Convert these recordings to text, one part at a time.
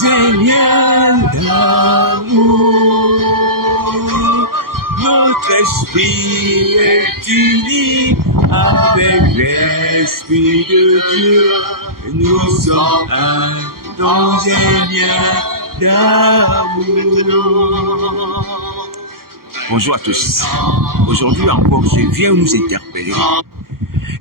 Un lien d'amour, notre esprit est uni avec l'esprit de Dieu. Nous sommes un dans un lien d'amour. Bonjour à tous. Aujourd'hui encore, je viens nous interpeller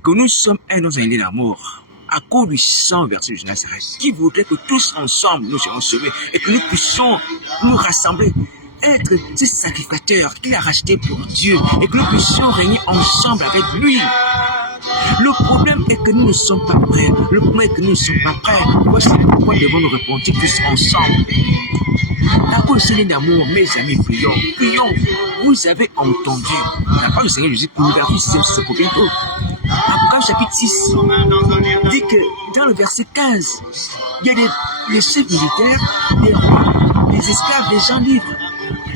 que nous sommes un dans un lien d'amour. À cause du sang versé de Nazareth, qui voudrait que tous ensemble nous soyons sauvés et que nous puissions nous rassembler, être ces sacrificateurs qu'il a rachetés pour Dieu et que nous puissions régner ensemble avec lui. Le problème est que nous ne sommes pas prêts. Le problème est que nous ne sommes pas prêts. Voici pourquoi nous devons nous répondre tous ensemble. À cause du Seigneur d'amour, mes amis, prions, prions. Vous avez entendu la parole du Seigneur Jésus pour l'ouverture, c'est pour bientôt. Apocalypse chapitre 6 dit que dans le verset 15, il y a les chefs militaires, les rois, les esclaves, les gens libres,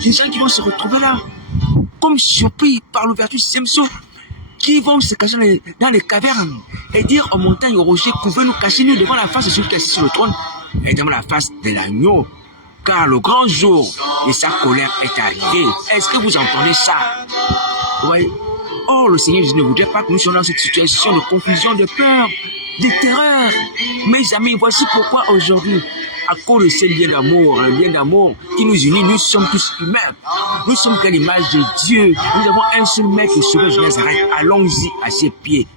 les gens qui vont se retrouver là, comme surpris par l'ouverture du 6e sceau, qui vont se cacher dans les cavernes et dire aux montagnes, aux rochers, pouvez-nous cacher nous devant la face de celui qui est assis sur le trône et devant la face de l'agneau, car le grand jour de sa colère est arrivé. Est-ce que vous entendez ça? Oui. Oh, le Seigneur Jésus ne voudrait pas que nous soyons dans cette situation de confusion, de peur, de terreur. Mes amis, voici pourquoi aujourd'hui, à cause de ce lien d'amour, le lien d'amour qui nous unit, nous sommes tous humains. Nous sommes qu'à l'image de Dieu. Nous avons un seul maître, le Sauveur de Nazareth. Allons-y à ses pieds.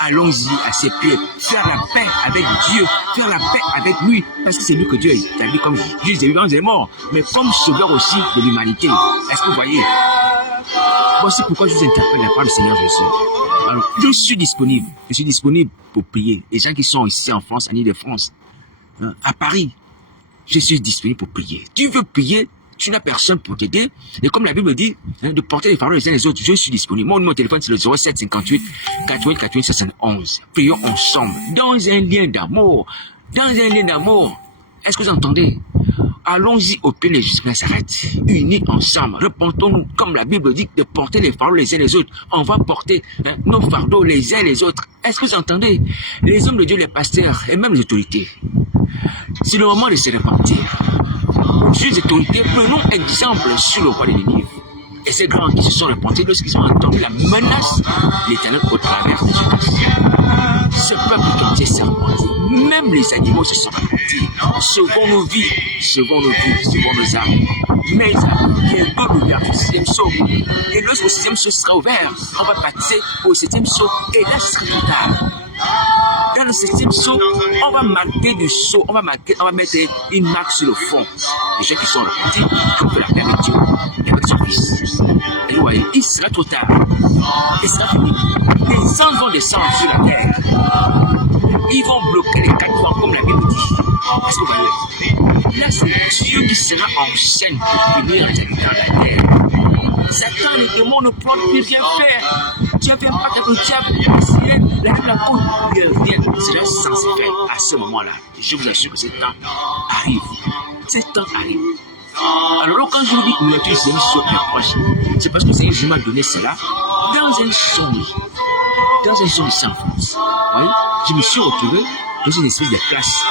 Allons-y à ses pieds. Faire la paix avec Dieu. Faire la paix avec lui. Parce que c'est lui que Dieu a établi comme Dieu des vivants et morts, mais comme Sauveur aussi de l'humanité. Est-ce que vous voyez? Voici pourquoi je vous interpelle la part du Seigneur Jésus. Alors, je suis disponible. Je suis disponible pour prier. Les gens qui sont ici en France, en Ile-de-France, à Paris, je suis disponible pour prier. Tu veux prier, tu n'as personne pour t'aider. Et comme la Bible dit, de porter les fardeaux les uns les autres, je suis disponible. Mon numéro de téléphone, c'est le 07 58 88 88 71. Prions ensemble, dans un lien d'amour. Dans un lien d'amour. Est-ce que vous entendez? Allons-y au pied de Jésus de Nazareth, unis ensemble. Repentons-nous, comme la Bible dit, de porter les fardeaux les uns les autres. On va porter nos fardeaux les uns les autres. Est-ce que vous entendez? Les hommes de Dieu, les pasteurs et même les autorités, c'est le moment de se repentir. Sur les autorités, prenons exemple sur le roi de Ninive. Et ces grands qui se sont repentis lorsqu'ils ont entendu la menace de l'Éternel au travers de Jésus. Ce peuple qui s'est repenti, même les animaux se sont repentis. Sauvons nos vies, sauvons nos vies, sauvons nos âmes. Mais bientôt l'ouverture du 6e sceau. Et lorsque le 6e sceau sera ouvert, on va baptiser au 7e sceau. Et là, ce sera trop tard. Dans le 7e sceau, on va marquer du sceau, on va mettre une marque sur le fond. Les gens qui sont repentis, qui ont fait la paix avec Dieu, et avec son Fils. Et vous voyez, il sera trop tard. Et ça sera fini. Les anges vont descendre sur la terre. Ils vont bloquer les 4 ans, comme la Bible dit. Est-ce que vous voyez? Là, c'est Dieu qui sera en chaîne pour punir les habitants de la terre. Satan, les démons ne peuvent plus rien faire. Tu as fait un pacte avec le diable, la côte, il revient. Cela est censé faire à ce moment-là. Je vous assure que ce temps arrive. Ce temps arrive. Alors, quand je vous dis que l'ouverture du 6e sceau est proche, c'est parce que le Seigneur Jésus m'a donné cela dans un songe. Dans un songe sans France. Oui, je me suis retrouvé dans une espèce de place.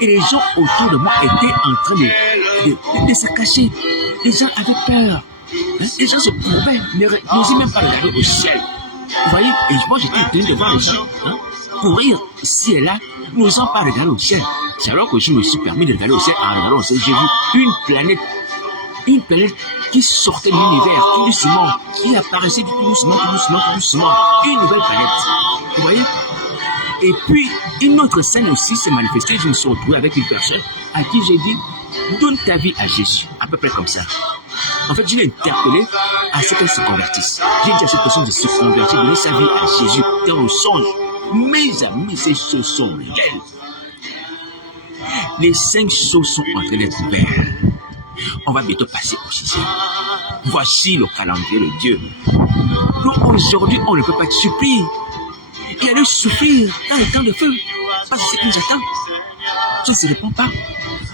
Et les gens autour de moi étaient en train de se cacher. Les gens avaient peur. Les gens se courbaient, n'osaient même pas regarder au ciel. Vous voyez, et moi j'étais étonné de voir les gens courir ici et là, n'osant pas regarder au ciel. C'est alors que je me suis permis de regarder au ciel. En regardant au ciel, j'ai vu une planète qui sortait de l'univers tout doucement, qui apparaissait tout doucement. Une nouvelle planète. Vous voyez? Et puis, une autre scène aussi s'est manifestée. Je me suis retrouvé avec une personne à qui j'ai dit, donne ta vie à Jésus. À peu près comme ça. En fait, je l'ai interpellé à ce qu'elle se convertisse. J'ai dit à cette personne de se convertir, de donner sa vie à Jésus dans le songe. Mes amis, ces choses sont réelles. Les 5 choses sont en train d'être ouvertes. On va bientôt passer au 6e. Voici le calendrier de Dieu. Nous, aujourd'hui, on ne peut pas te supplier. Il y a le souffrir dans le temps de feu. pas ce qui nous attend. Ça ne se répond pas.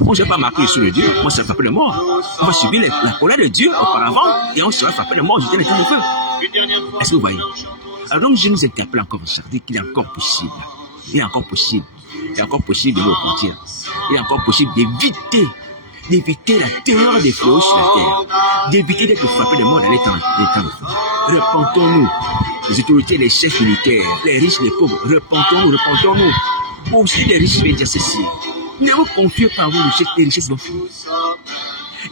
On ne va pas marquer sur le Dieu, on sera frappé de mort. On va subir la colère de Dieu auparavant et on sera frappé de mort jusqu'à l'état de feu. Est-ce que vous voyez? Alors donc je nous interpelle encore aujourd'hui qu'il est encore possible. Il est encore possible. Il est encore possible de nous repentir. Il est encore possible d'éviter la terreur des fléaux sur la terre, d'éviter d'être frappé de mort dans les temps de feu. Repentons-nous, les autorités, les chefs militaires, les riches, les pauvres, repentons-nous. Aussi les riches veulent dire ceci. Ne vous confiez pas à vous, les richesses vont finir.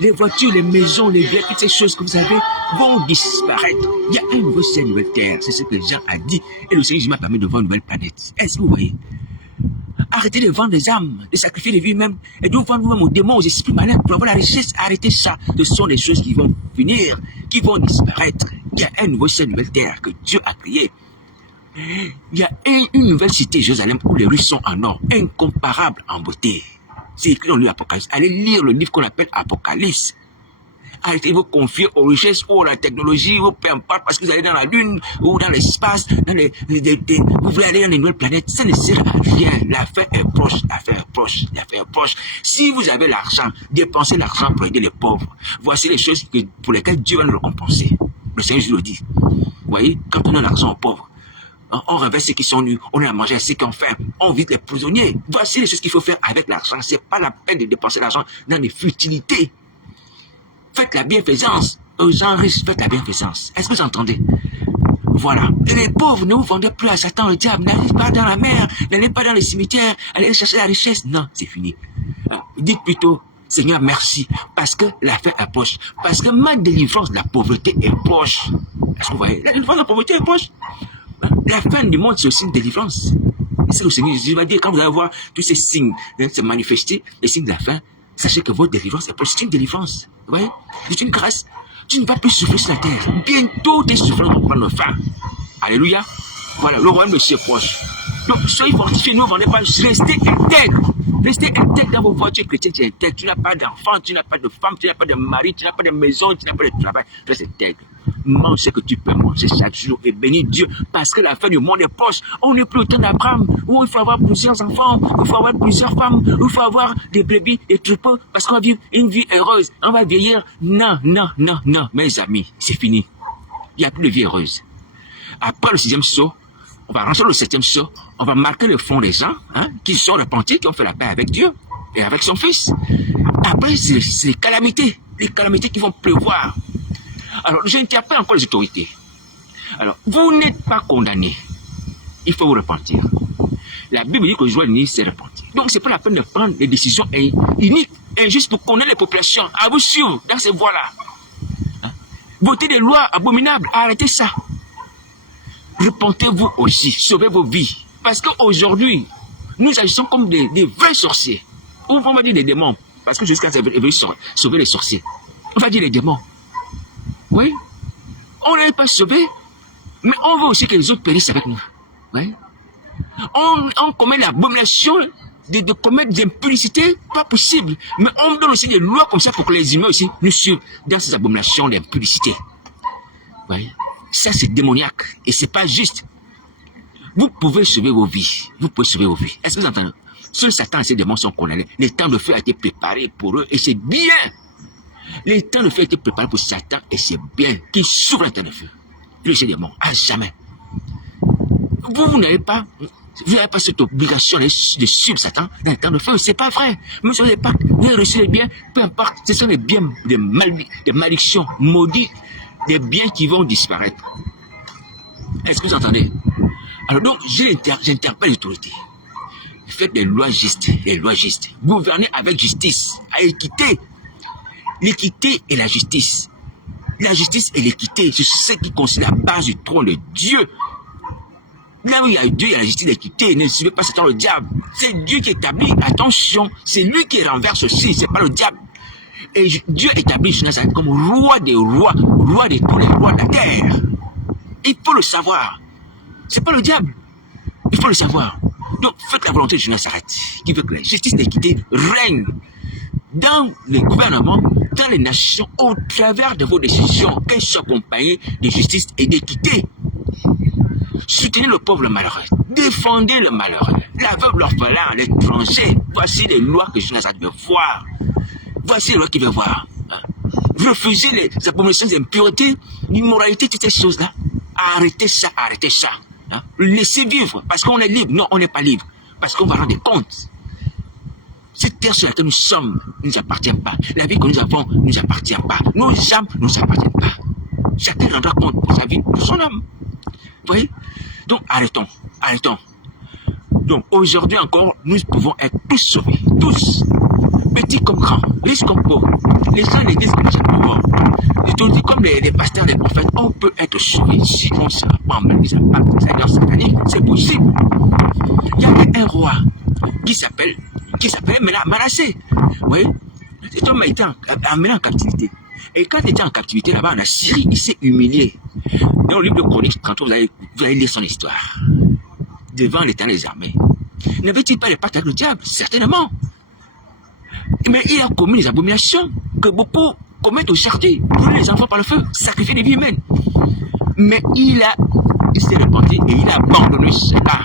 Les voitures, les maisons, les biens, toutes ces choses que vous avez vont disparaître. Il y a un nouveau ciel, une nouvelle terre. C'est ce que Jean a dit. Et le Seigneur m'a permis de voir une nouvelle planète. Est-ce que vous voyez? Arrêtez de vendre des âmes, de sacrifier les vies même, et de vendre vous-même aux démons, aux esprits malins pour avoir la richesse. Arrêtez ça. Ce sont des choses qui vont finir, qui vont disparaître. Il y a un nouveau ciel, une nouvelle terre que Dieu a créé. Il y a une nouvelle cité, Jérusalem, où les rues sont en or, incomparable en beauté. C'est écrit dans le livre Apocalypse. Allez lire le livre qu'on appelle Apocalypse. Arrêtez de vous confier aux richesses ou à la technologie ou peu importe parce que vous allez dans la lune ou dans l'espace, vous voulez aller dans les nouvelles planètes. Ça ne sert à rien. L'affaire est proche. Si vous avez l'argent, dépensez l'argent pour aider les pauvres. Voici les choses pour lesquelles Dieu va nous récompenser. Le Seigneur Jésus le dit. Vous voyez, quand on donne l'argent aux pauvres, on renverse ceux qui sont nus, on a à manger à ceux qui ont faim, on vide les prisonniers. Voici les choses qu'il faut faire avec l'argent. C'est pas la peine de dépenser l'argent dans des futilités. Faites la bienfaisance. Aux gens riches, faites la bienfaisance. Est-ce que vous entendez? Voilà. Et les pauvres, ne vous vendez plus à Satan, le diable. N'allez pas dans la mer, n'allez pas dans les cimetières, allez chercher la richesse. Non, c'est fini. Dites plutôt, Seigneur, merci, parce que la fin approche. Parce que ma délivrance de la pauvreté est proche. Est-ce que vous voyez? La délivrance de la pauvreté est proche. La fin du monde, c'est aussi une délivrance. Et c'est le Seigneur Jésus va dire, quand vous allez voir tous ces signes se manifester, les signes de la fin, sachez que votre délivrance est proche. C'est une délivrance. Vous voyez? C'est une grâce. Tu ne vas plus souffrir sur la terre. Bientôt, tes souffrances vont prendre fin. Alléluia. Voilà, le royaume de Dieu est proche. Donc, soyez fortifiés, ne vous vendez pas, restez intègres. Restez intègres dans vos voitures chrétiennes, tu es intègre. Tu n'as pas d'enfant, tu n'as pas de femme, tu n'as pas de mari, tu n'as pas de maison, tu n'as pas de travail. Reste intègre. Mange ce que tu peux manger chaque jour et bénis Dieu parce que la fin du monde est proche. On n'est plus au temps d'Abraham où il faut avoir plusieurs enfants, il faut avoir plusieurs femmes, il faut avoir des brebis, des troupeaux parce qu'on va vivre une vie heureuse. On va vieillir. Non, mes amis, c'est fini. Il n'y a plus de vie heureuse. Après le 6e saut, on va rentrer le 7e saut, on va marquer le fond des gens qui sont repentis, qui ont fait la paix avec Dieu et avec son Fils. Après, c'est les calamités qui vont pleuvoir. Alors, j'interpelle encore les autorités. Alors, vous n'êtes pas condamnés. Il faut vous repentir. La Bible dit que le joie de c'est repentir. Donc, c'est pas la peine de prendre des décisions iniques, injustes pour connaître les populations. À vous suivre dans ces voies-là. Votez des lois abominables. Arrêtez ça. Repentez-vous aussi. Sauvez vos vies. Parce qu'aujourd'hui, nous agissons comme des vrais sorciers. Ou on va dire des démons. Parce que jusqu'à ce qu'on veut sauver les sorciers. On va dire les démons. Oui, on n'est pas sauvé, mais on veut aussi que les autres périssent avec nous. Oui. On commet l'abomination de commettre des impudicités, pas possible. Mais on donne aussi des lois comme ça pour que les humains aussi nous suivent dans ces abominations d'impudicité. Oui. Ça, c'est démoniaque et c'est pas juste. Vous pouvez sauver vos vies. Vous pouvez sauver vos vies. Est-ce que vous entendez? Ceux Satan et ces démons sont condamnés. Le temps de feu a été préparé pour eux et c'est bien. Le temps de feu a été préparé pour Satan et c'est bien qu'il s'ouvre le temps de feu. Le Seigneur des morts, à jamais. Vous n'avez pas cette obligation de suivre Satan dans le temps de feu. C'est pas vrai. Même si vous n'avez pas reçu les biens, peu importe, ce sont des biens, des malédictions, maudits, des biens qui vont disparaître. Est-ce que vous entendez? Alors donc, j'interpelle l'autorité. Faites des lois justes, Gouvernez avec justice, à équité. L'équité et la justice. La justice et l'équité, c'est ce qui constitue la base du trône de Dieu. Là où il y a Dieu, il y a la justice et l'équité. Ne suivez pas Satan le diable. C'est Dieu qui établit. Attention, c'est lui qui renverse aussi, c'est pas le diable. Et Dieu établit Jonathan comme roi des rois, roi de tous les rois de la terre. Il faut le savoir. C'est pas le diable. Il faut le savoir. Donc, faites la volonté de Jonathan qui veut que la justice et l'équité règnent dans les gouvernements, dans les nations, au travers de vos décisions, qu'elles soient accompagnées de justice et d'équité. Soutenez le pauvre malheureux. Défendez le malheureux. La veuve, l'orphelin, l'étranger. Voici les lois que Jonas veut voir. Voici les lois qu'il veut voir. Refusez les abominations, les impuretés, l'immoralité, toutes ces choses-là. Arrêtez ça, arrêtez ça. Laissez vivre, parce qu'on est libre. Non, on n'est pas libre. Parce qu'on va rendre compte. Cette terre sur laquelle nous sommes ne nous appartient pas. La vie que nous avons ne nous appartient pas. Nos âmes ne nous appartiennent pas. Chacun rendra compte pour sa vie, pour son âme. Vous voyez? Donc arrêtons, arrêtons. Donc aujourd'hui encore, nous pouvons être tous sauvés. Tous. Petits comme grands, riches comme pauvres. Les gens les disent comme c'est pauvre. Je te dis comme les pasteurs, les prophètes, on peut être sauvé si on ne se rend pas en même temps. Seigneur satanique, c'est possible. Il y avait un roi qui s'appelle Manassé. Oui. Cet homme a été amené en captivité. Et quand il était en captivité là-bas en Assyrie, il s'est humilié. Dans le livre de Chroniques, quand vous allez lire son histoire, devant l'Éternel des armées, n'avait-il pas les pactes avec le diable? Certainement. Mais il a commis les abominations que beaucoup commettent aujourd'hui. Brûler les enfants par le feu, sacrifier des vies humaines. Mais il s'est repenti et il a abandonné cela.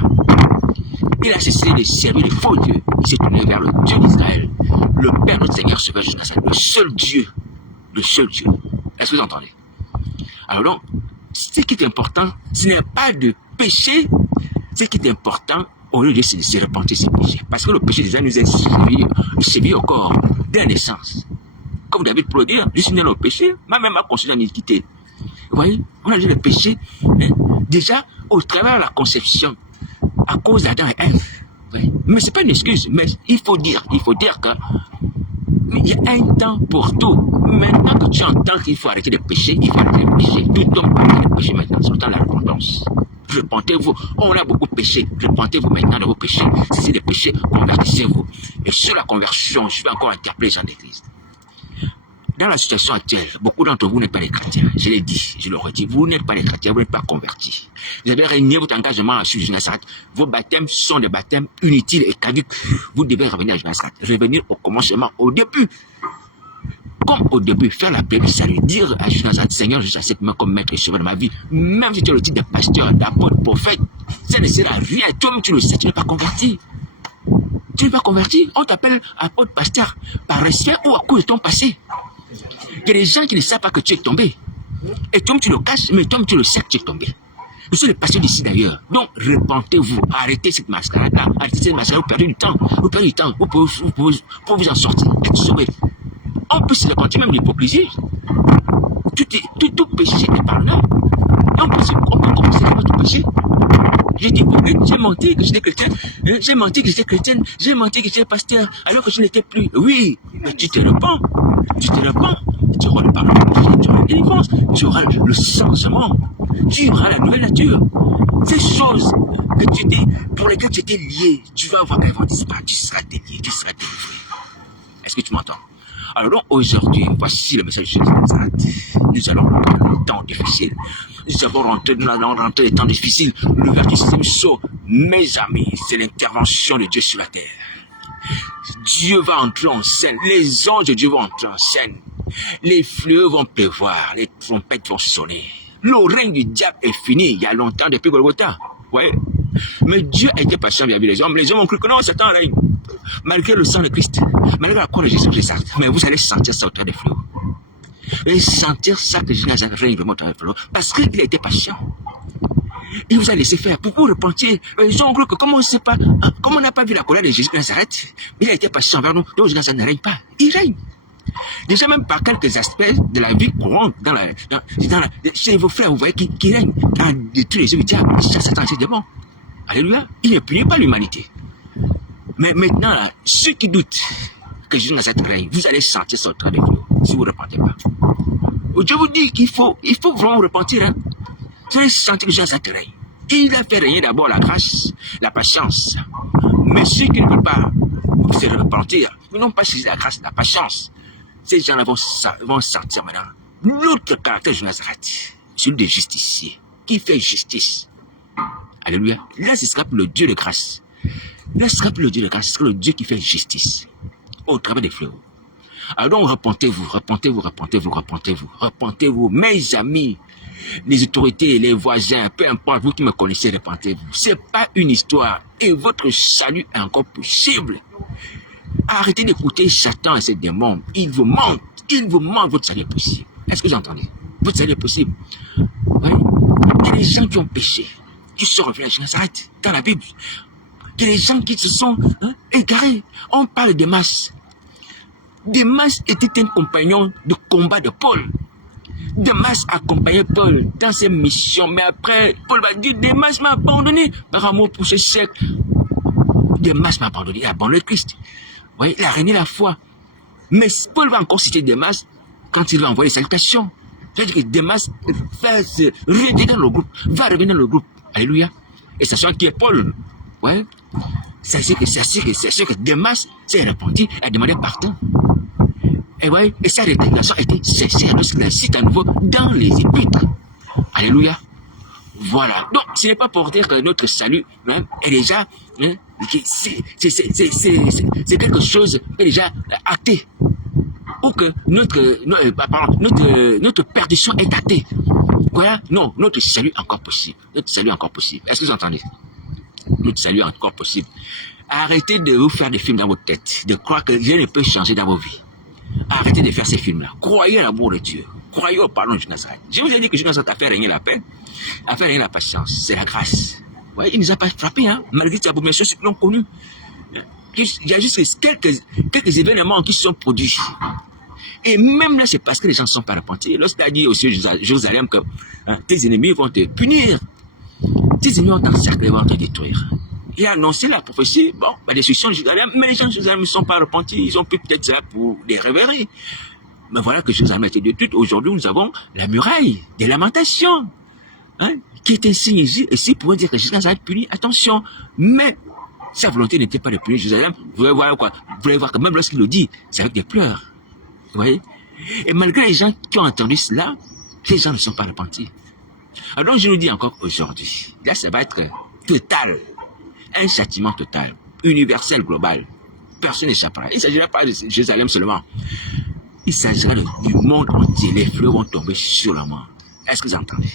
Il a cessé de servir les faux dieux. Il s'est tourné vers le Dieu d'Israël, le Père notre Seigneur Sauveur Jonas, le seul Dieu. Le seul Dieu. Est-ce que vous entendez? Alors donc, ce qui est important, ce n'est pas de pécher. Ce qui est important, au lieu de se repentir ses péchés. Parce que le péché déjà nous est sévi au corps, dès la naissance. Comme David peut le dire, je suis né dans le péché, ma mère m'a conçu dans l'iniquité. Vous voyez, on a dit le péché, déjà au travers de la conception, à cause d'Adam et Ève. Mais ce n'est pas une excuse, mais il faut dire que il y a un temps pour tout. Maintenant que tu entends qu'il faut arrêter de pécher, il faut arrêter de pécher. Tout homme peut arrêter de pécher maintenant, c'est le temps de la repentance. Repentez-vous. On a beaucoup péché. Repentez-vous maintenant de vos péchés. Si c'est des péchés, convertissez-vous. Et sur la conversion, je vais encore interpeller les gens d'église. Dans la situation actuelle, beaucoup d'entre vous n'êtes pas des chrétiens. Je l'ai dit, je le redis. Vous n'êtes pas des chrétiens, vous n'êtes pas convertis. Vous avez régné votre engagement sur Nazareth. Vos baptêmes sont des baptêmes inutiles et caducs. Vous devez revenir à Nazareth. Revenir au commencement, au début. Comme au début, faire la paix du salut, dire à Nazareth, Seigneur, je t'accepte comme maître et sauveur de ma vie. Même si tu as le titre de pasteur, d'apôtre, prophète, ça ne sert à rien. Toi-même, tu le sais, tu n'es pas converti. Tu n'es pas converti. On t'appelle apôtre, pasteur, par respect ou à cause de ton passé. Il y a des gens qui ne savent pas que tu es tombé. Et toi, tu le caches, mais toi, tu le sais que tu es tombé. Nous sommes les pasteurs d'ici d'ailleurs. Donc, repentez-vous. Arrêtez cette mascarade-là. Arrêtez cette mascarade. Vous perdez du temps. Vous perdez du temps. Vous pouvez vous en sortir. Être sauvé. On peut se repentir même l'hypocrisie. Tout péché, c'est pardonnable. Et on peut commencer à tout péché. J'ai dit hypocrite, j'ai menti que j'étais chrétien, j'ai menti que j'étais chrétienne, j'ai menti que j'étais pasteur, alors que je n'étais plus. Oui, mais tu te repens, tu auras le pardon, tu auras la délivrance, tu auras le changement, tu auras la nouvelle nature. Ces choses pour lesquelles tu étais lié, tu vas voir qu'elles vont disparaître, tu seras délié, tu seras délivré. Est-ce que tu m'entends? Alors donc aujourd'hui, voici le message de Jésus. Nous allons rentrer dans les temps difficiles. Nous allons rentrer dans les temps difficiles. Le 26e saut, mes amis, c'est l'intervention de Dieu sur la terre. Dieu va entrer en scène. Les anges de Dieu vont entrer en scène. Les fleuves vont pleuvoir. Les trompettes vont sonner. Le règne du diable est fini. Il y a longtemps depuis Golgotha. Ouais. Mais Dieu a été patient vis-à-vis des hommes. Les hommes ont cru que non, Satan règne. Malgré le sang de Christ, malgré la croix de Jésus, mais vous allez sentir ça au travers des fleuves. Et sentir ça que Jésus règne vraiment au travers des fleuves. Parce qu'il a été patient. Il vous a laissé faire pour vous repentir. Les gens ont cru que comme on n'a pas vu la colère de Jésus de Nazareth, il a été patient envers nous. Donc Jésus ne règne pas. Il règne. Déjà même par quelques aspects de la vie courante, chez vos frères, vous voyez qui règne dans tous les yeux du diable. Satan, c'est démon. Alléluia. Il ne punit pas l'humanité. Mais maintenant, ceux qui doutent que Jésus Nazareth règne, vous allez sentir ça au travers de vous, si vous ne repentez pas. Dieu vous dit qu'il faut vraiment repentir. Hein. Vous allez sentir que Jésus Nazareth règne. Il a fait régner d'abord la grâce, la patience. Mais ceux qui ne veulent pas se repentir, ils n'ont pas saisi la grâce, la patience. Ces gens-là vont sentir maintenant l'autre caractère de Jésus Nazareth, celui de justicier, qui fait justice. Alléluia. Là, ce sera pour le Dieu de grâce. Là, ce sera plus le Dieu de grâce, ce sera le Dieu qui fait justice au travers des fleuves. Alors donc, repentez-vous, repentez-vous, repentez-vous, repentez-vous, repentez-vous. Mes amis, les autorités, les voisins, peu importe, vous qui me connaissez, repentez-vous. C'est pas une histoire et votre salut est encore possible. Arrêtez d'écouter Satan et ses démons. Il vous ment, votre salut est possible. Est-ce que vous entendez? Votre salut est possible. Ouais. Il y a des gens qui ont péché, qui se reviennent à Nazareth, dans la Bible. Il y a des gens qui se sont égarés. On parle de Démas. Démas était un compagnon de combat de Paul. Démas accompagnait Paul dans ses missions, mais après, Paul va dire, Démas m'a abandonné par amour pour ce siècle. Démas m'a abandonné, il a abandonné le Christ. Oui, il a régné la foi. Mais Paul va encore citer Démas quand il va envoyer les salutations. C'est-à-dire que Démas va se retirer dans le groupe, va revenir dans le groupe. Alléluia. Et sachant qui est Paul, ouais, c'est sûr que Démas s'est repenti, a demandé pardon. Et ouais, et sa révélation a été sincère, lorsqu'il la cite à nouveau dans les épîtres. Alléluia. Voilà. Donc, ce n'est pas pour dire que notre salut est déjà, c'est quelque chose qui est déjà acté. Ou que notre perdition est athée. Voilà, non, notre salut est encore possible. Notre salut est encore possible. Est-ce que vous entendez? Notre salut est encore possible. Arrêtez de vous faire des films dans votre tête, de croire que Dieu ne peut changer dans vos vies. Arrêtez de faire ces films-là. Croyez à l'amour de Dieu. Croyez au pardon de Nazareth. Je vous ai dit que Nazareth a fait régner la paix, a fait régner la patience. C'est la grâce. Ouais, il ne nous a pas frappés, hein, malgré ces abominations ceux qui l'ont connu. Il y a juste quelques événements qui se sont produits. Et même là, c'est parce que les gens ne sont pas repentis. Lorsqu'il a dit aussi Jérusalem que tes ennemis vont te punir, tes ennemis vont t'encercler, vont te détruire. Il a annoncé la prophétie, bon, la destruction de Jérusalem, mais les gens de Jérusalem ne sont pas repentis, ils ont pris peut-être ça pour les révérer. Mais voilà que Jérusalem a été détruite. Aujourd'hui, nous avons la muraille des lamentations, qui est un signe ici pour dire que Jérusalem va être puni. Attention, mais sa volonté n'était pas de punir Jérusalem. Vous voyez voir quoi? Vous voyez voir que même lorsqu'il le dit, c'est avec des pleurs. Vous voyez? Et malgré les gens qui ont entendu cela, les gens ne sont pas repentis. Alors je nous dis encore aujourd'hui, là ça va être total, un châtiment total, universel, global. Personne n'échappera. Il ne s'agira pas de Jérusalem seulement. Il s'agira du monde entier. Les fleurs vont tomber sur le monde. Est-ce que vous entendez?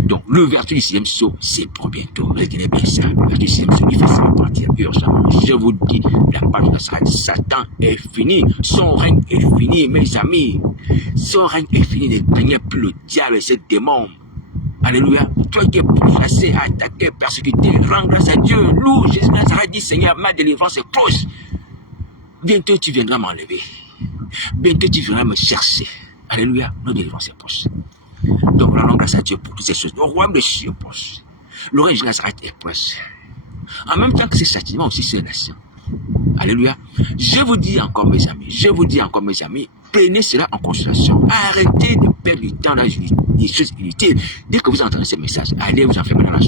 Donc, l'ouverture du sixième sceau, c'est pour bientôt. Retenez bien ça. L'ouverture du sixième sceau, il faut se repartir urgemment. Je vous dis, la page de Satan est finie. Son règne est fini, mes amis. Son règne est fini. Ne craignez plus le diable et ses démons. Alléluia. Toi qui es pourchassé, attaqué, persécuté, rends grâce à Dieu. Loue Jésus Nazareth, dit Seigneur, ma délivrance est proche. Bientôt tu viendras m'enlever. Bientôt tu viendras me chercher. Alléluia. Nos délivrances est proche. Donc, rendons grâce à Dieu pour toutes ces choses. Le royaume de Dieu est proche. Le règne de Nazareth est proche. En même temps que ces châtiments aussi, c'est nation. Alléluia. Je vous dis encore, mes amis, prenez cela en considération. Arrêtez de perdre du temps dans les choses inutiles. Dès que vous entendez ces messages, allez vous enfermer dans la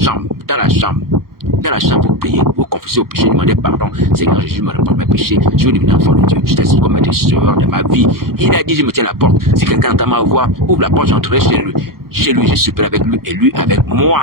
chambre, vous priez, vous confessez au péché, demandez pardon. Seigneur Jésus, me repars mes péchés. Je veux devenir enfant de Dieu. Je t'assure comme un déchireur de ma vie. Il a dit, je me tiens à la porte. Si quelqu'un entend ma voix, ouvre la porte, j'entrerai chez lui. Chez lui, je souperai avec lui et lui avec moi.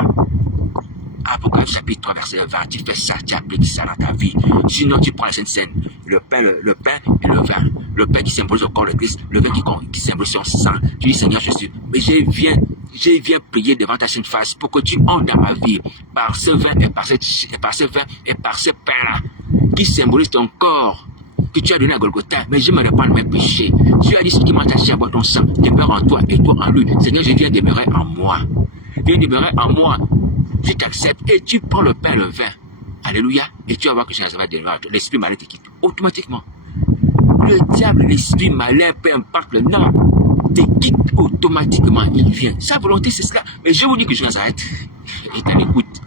Apocalypse chapitre 3, verset 20, tu fais ça, tu appliques ça dans ta vie. Sinon, tu prends la Sainte Seine, le pain et le vin. Le pain qui symbolise le corps de Christ, le vin qui symbolise son sang. Tu dis, Seigneur Jésus, mais je viens prier devant ta sainte face pour que tu entres dans ma vie par ce vin et par ce pain-là qui symbolise ton corps que tu as donné à Golgotha. Mais je me répands de mes péchés. Tu as dit, ce qui m'a attaché à boire ton sang demeure en toi et toi en lui. Seigneur, je viens demeurer en moi. Viens demeurer en moi. Tu t'acceptes et tu prends le pain et le vin. Alléluia. Et tu vas voir que ça va délivré. L'esprit malin te quitte automatiquement. Le diable, l'esprit malin, peu importe le nom, te quitte automatiquement. Il vient. Sa volonté, c'est cela. Mais je vous dis que je Nazareth est à l'écoute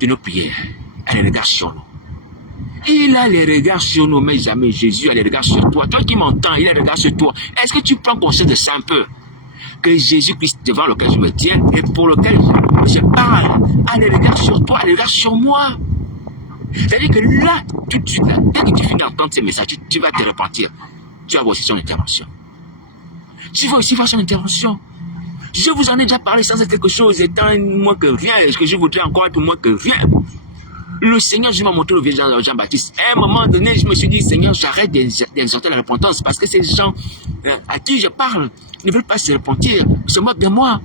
de nos prières. Elle les regarde sur nous. Il a les regards sur nous, mes amis. Jésus a les regards sur toi. Toi qui m'entends, il a les regards sur toi. Est-ce que tu prends conscience de ça un peu? Que Jésus-Christ devant lequel je me tiens et pour lequel je parle, a les regards sur toi, a les regards sur moi. C'est-à-dire que là, tout de suite, là, dès que tu finis d'entendre ces messages, tu vas te repentir. Tu vas voir aussi son intervention. Tu vas aussi voir son intervention. Je vous en ai déjà parlé sans être quelque chose, étant moins que rien. Est-ce que je voudrais encore être moins que rien? Le Seigneur, je m'a montré le visage de Jean-Baptiste. À un moment donné, je me suis dit, Seigneur, j'arrête d'exhorter la repentance parce que ces gens à qui je parle ne veulent pas se repentir, se moquent de moi.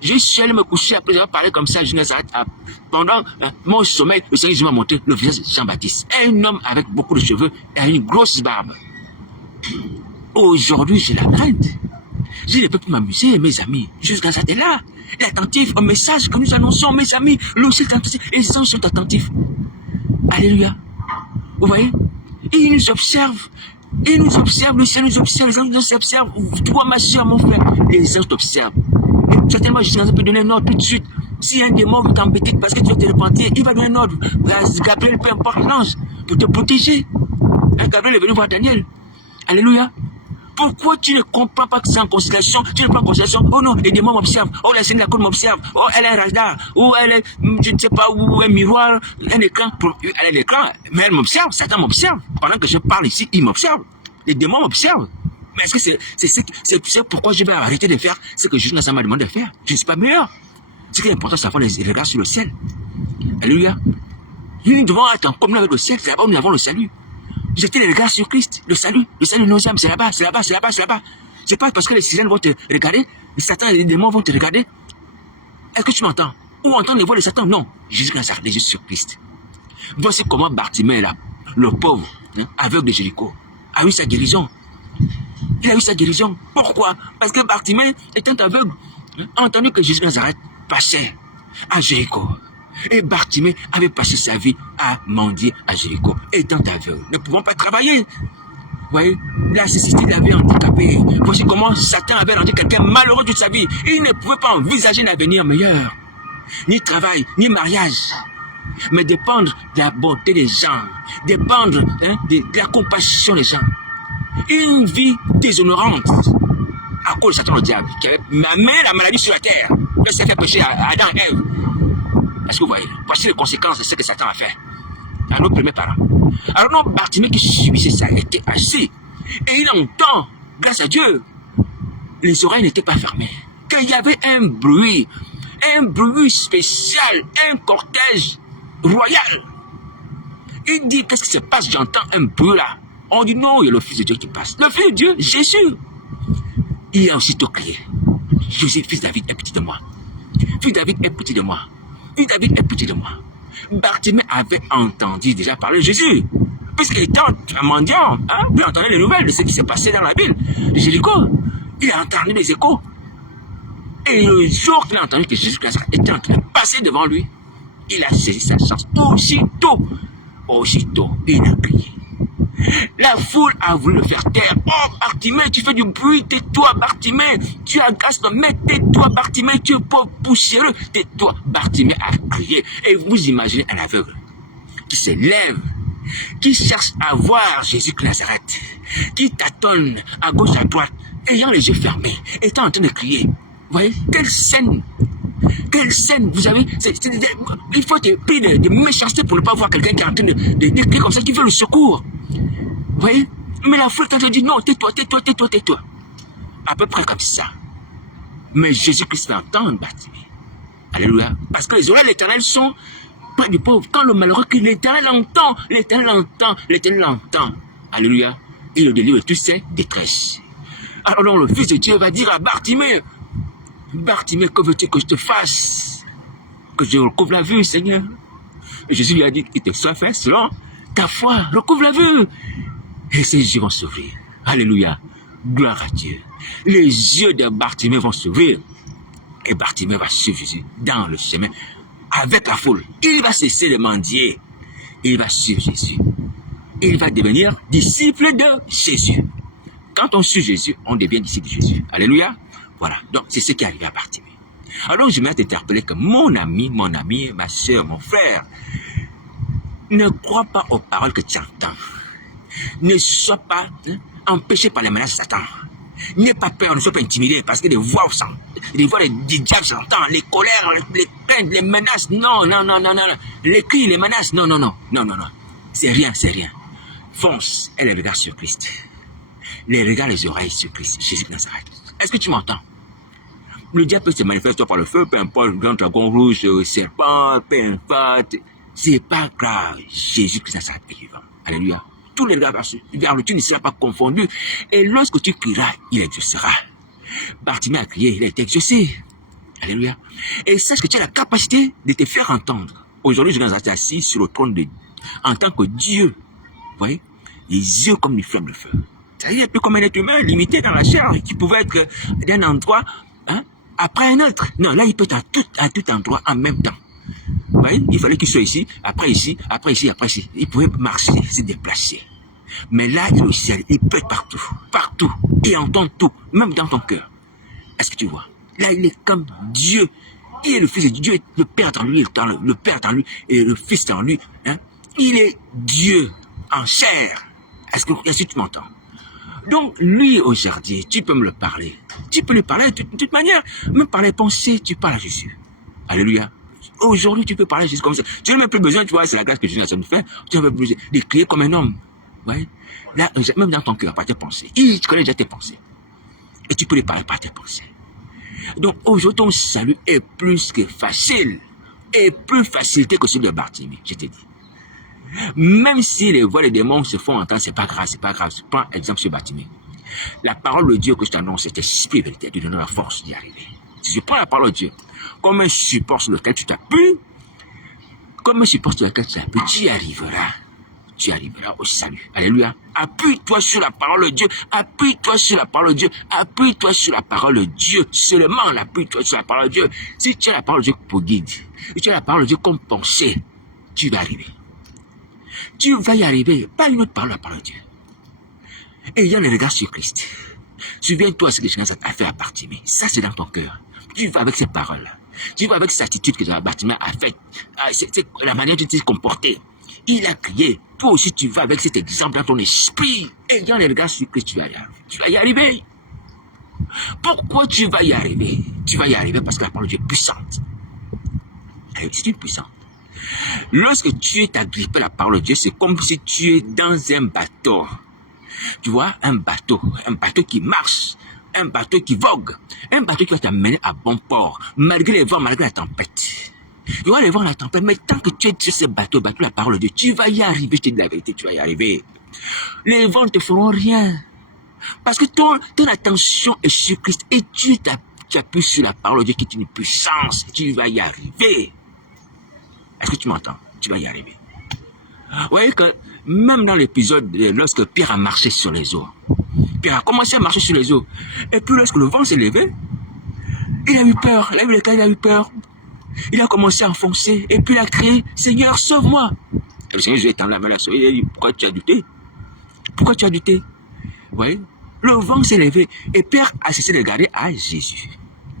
Je suis allé me coucher après avoir parlé comme ça, je ne s'arrête pas. Pendant mon sommeil, le Seigneur, je m'a montré le visage de Jean-Baptiste. Un homme avec beaucoup de cheveux et une grosse barbe. Aujourd'hui, j'ai la crainte. Je ne peux plus m'amuser, mes amis. Jusqu'à ça, t'es là. Et attentif au message que nous annonçons, mes amis. Le ciel est attentif. Et les anges sont attentifs. Alléluia. Vous voyez? Et ils nous observent. Et ils nous observent. Le ciel nous observe. Les anges nous observent. Toi, ma soeur, mon frère. Les anges t'observent. Et certainement, Jésus peut donner un ordre tout de suite. Si un démon veut t'embêter parce que tu veux te repentir, il va donner un ordre. Gabriel, peu importe l'ange, pour te protéger. Gabriel est venu voir Daniel. Alléluia. Pourquoi tu ne comprends pas que c'est en considération? Tu ne prends en considération. Oh non, les démons m'observent. Oh, la scène de la côte m'observe. Oh, elle a un radar. Oh, elle est, je ne sais pas où, un miroir, un écran. Elle a l'écran, mais elle m'observe. Satan m'observe. Pendant que je parle ici, il m'observe. Les démons m'observent. Mais est-ce que c'est pourquoi je vais arrêter de faire ce que Jésus m'a demandé de faire? Je ne suis pas meilleur. Ce qui est important, c'est d'avoir les regards sur le ciel. Alléluia. Nous devons être en communion avec le ciel. C'est là-bas où nous avons le salut. Jetez les regards sur Christ, le salut de nos âmes, c'est là-bas, c'est là-bas, c'est là-bas, c'est là-bas. C'est pas parce que les sirènes vont te regarder, les satans et les démons vont te regarder. Est-ce que tu m'entends? Ou entendre les voix des satans? Non. Jésus a regardé juste sur Christ. Voici comment Bartimée, là, le pauvre, aveugle de Jéricho, a eu sa guérison. Il a eu sa guérison. Pourquoi? Parce que Bartimée, étant aveugle, a entendu que Jésus de Nazareth passait à Jéricho. Et Bartimée avait passé sa vie à mendier à Jéricho, étant aveugle, ne pouvant pas travailler. Vous voyez, la cécité l'avait handicapé. Voici comment Satan avait rendu quelqu'un malheureux toute sa vie. Il ne pouvait pas envisager un avenir meilleur. Ni travail, ni mariage. Mais dépendre de la bonté des gens, dépendre de la compassion des gens. Une vie déshonorante à cause de Satan le diable, qui avait amené la maladie sur la terre. Il s'est fait pécher à Adam et Ève. Est-ce que vous voyez? Voici les conséquences de ce que Satan a fait à nos premiers parents. Alors non, Bartimée qui subissait ça était assis. Et il entend, grâce à Dieu, les oreilles n'étaient pas fermées. Qu'il y avait un bruit spécial, un cortège royal. Il dit, qu'est-ce qui se passe? J'entends un bruit là. On dit non, il y a le Fils de Dieu qui passe. Le Fils de Dieu, Jésus. Il a aussitôt crié. Jésus, fils de David, aie pitié de moi. Fils de David, aie pitié de moi. Fils de David, aie pitié de moi. Bartimée avait entendu déjà parler de Jésus. Puisqu'il était un mendiant, il entendait les nouvelles de ce qui s'est passé dans la ville de Jéricho. Il a entendu les échos. Et le jour qu'il a entendu que Jésus était en train de passer devant lui, il a saisi sa chance. Aussitôt, il a crié. La foule a voulu le faire taire. Oh, Bartimée, tu fais du bruit, tais-toi, Bartimée. Tu agaces le maître, tais-toi, Bartimée, tu es pauvre poussiéreux. Tais-toi, Bartimée a crié. Et vous imaginez un aveugle qui se lève, qui cherche à voir Jésus de Nazareth, qui tâtonne à gauche, à droite, ayant les yeux fermés, étant en train de crier. Vous voyez, quelle scène! Quelle scène, vous savez, il faut des prix de méchanceté pour ne pas voir quelqu'un qui est en train de crier comme ça, qui veut le secours. Vous voyez? Mais la foule, quand elle dit non, tais-toi, tais-toi, tais-toi, tais-toi. À peu près comme ça. Mais Jésus-Christ l'entend, Bartimée. Alléluia. Parce que les oreilles de l'Éternel sont près du pauvre. Quand le malheureux crie, l'Éternel entend, l'Éternel entend, l'Éternel entend. Alléluia. Il le délivre de toutes ses détresses. Alors non, le Fils de Dieu va dire à Bartimée, Bartimée, que veux-tu que je te fasse? Que je recouvre la vue, Seigneur. Et Jésus lui a dit, il te soit fait selon ta foi, recouvre la vue. Et ses yeux vont s'ouvrir. Alléluia. Gloire à Dieu. Les yeux de Bartimée vont s'ouvrir. Et Bartimée va suivre Jésus dans le chemin avec la foule. Il va cesser de mendier. Il va suivre Jésus. Il va devenir disciple de Jésus. Quand on suit Jésus, on devient disciple de Jésus. Alléluia. Voilà. Donc, c'est ce qui est arrivé à Bartimée. Alors, je vais t'interpeller que mon ami, ma soeur, mon frère, ne crois pas aux paroles que tu entends. Ne sois pas empêché par les menaces de Satan. N'aie pas peur, ne sois pas intimidé parce que des voix des diables s'entendent, les colères, les plaintes, les menaces. Non. Les cris, les menaces. Non. C'est rien. Fonce et les regards sur Christ. Les regards, les oreilles sur Christ, Jésus de Nazareth. Est-ce que tu m'entends? Le diable peut se manifester par le feu, peu importe, le grand dragon rouge, le serpent, peu importe. c'est pas grave, Jésus-Christ a sa vivant. Alléluia. Tous les regards vers le Dieu ne sera pas confondu. Et lorsque tu crieras, il exaucera. Bartimée a crié, il a été exaucé. Alléluia. Et sache que tu as la capacité de te faire entendre. Aujourd'hui, je suis assis sur le trône de Dieu en tant que Dieu. Vous voyez, les yeux comme des flammes de feu. C'est-à-dire un peu comme un être humain limité dans la chair qui pouvait être d'un endroit après un autre. Non, là, il peut être à tout endroit en même temps. Vous voyez, il fallait qu'il soit ici, après ici, après ici, après ici. Il pouvait marcher, se déplacer. Mais là, il est au ciel, il peut être partout, partout, et entendre tout, même dans ton cœur. Est-ce que tu vois? Là, il est comme Dieu. Il est le Fils de Dieu, le Père dans lui, le Père dans lui, et le Fils dans lui. Il est Dieu en chair. Est-ce que tu m'entends? Donc, lui, aujourd'hui, tu peux me le parler. Tu peux lui parler de toute manière. Même par les pensées, tu parles à Jésus. Alléluia. Aujourd'hui, tu peux parler à Jésus comme ça. Tu n'as même plus besoin, tu vois, c'est la grâce que Jésus a nous fait. Tu n'as même plus besoin de crier comme un homme. Ouais. Là, même dans ton cœur, par tes pensées. Il connaît déjà tes pensées. Et tu peux lui parler par tes pensées. Donc, aujourd'hui, ton salut est plus que facile. Et plus facilité que celui de Bartimée, je t'ai dit. Même si les voix des démons se font entendre, c'est pas grave, c'est pas grave. Prends exemple sur Bartimée. La parole de Dieu que je t'annonce, c'est esprit et vérité, de donner la force d'y arriver. Si je prends la parole de Dieu comme un support sur lequel tu t'appuies, comme un support sur lequel tu t'appuies, tu y arriveras. Tu arriveras au salut. Alléluia. Appuie-toi sur la parole de Dieu. Appuie-toi sur la parole de Dieu. Appuie-toi sur la parole de Dieu. Seulement appuie-toi sur la parole de Dieu. Si tu as la parole de Dieu pour guide, si tu as la parole de Dieu comme pensée, tu vas arriver. Tu vas y arriver. Pas une autre parole, la parole de Dieu. Et il y a le regard sur Christ. Souviens-toi ce que Jésus a fait à Bartimée. Ça, c'est dans ton cœur. Tu vas avec ces paroles-là. Tu vas avec cette attitude que Bartimée a faite. C'est la manière dont tu t'es comporté. Il a crié. Toi aussi, tu vas avec cet exemple dans ton esprit. Ayant les regards sur Christ, tu vas y arriver. Tu vas y arriver. Pourquoi tu vas y arriver? Tu vas y arriver parce que la parole de Dieu est puissante. C'est une puissante. Lorsque tu es agrippé à la parole de Dieu, c'est comme si tu es dans un bateau. Tu vois, un bateau qui marche, un bateau qui vogue, un bateau qui va t'amener à bon port, malgré les vents, malgré la tempête. Tu vois les vents, la tempête, mais tant que tu es sur ce bateau, la parole de Dieu, tu vas y arriver, je te dis la vérité, tu vas y arriver. Les vents ne te feront rien. Parce que ton attention est sur Christ et tu appuies sur la parole de Dieu qui est une puissance, et tu vas y arriver. Est-ce que tu m'entends? Tu vas y arriver. Vous voyez que même dans l'épisode, lorsque Pierre a marché sur les eaux, Pierre a commencé à marcher sur les eaux. Et puis lorsque le vent s'est levé, il a eu peur. Il a eu peur. Il a commencé à enfoncer. Et puis il a crié, Seigneur, sauve-moi. Et le Seigneur Jésus étend la main à sauver. Il a dit, pourquoi tu as douté? Pourquoi tu as douté? Vous voyez? Le vent s'est levé. Et Pierre a cessé de regarder à Jésus.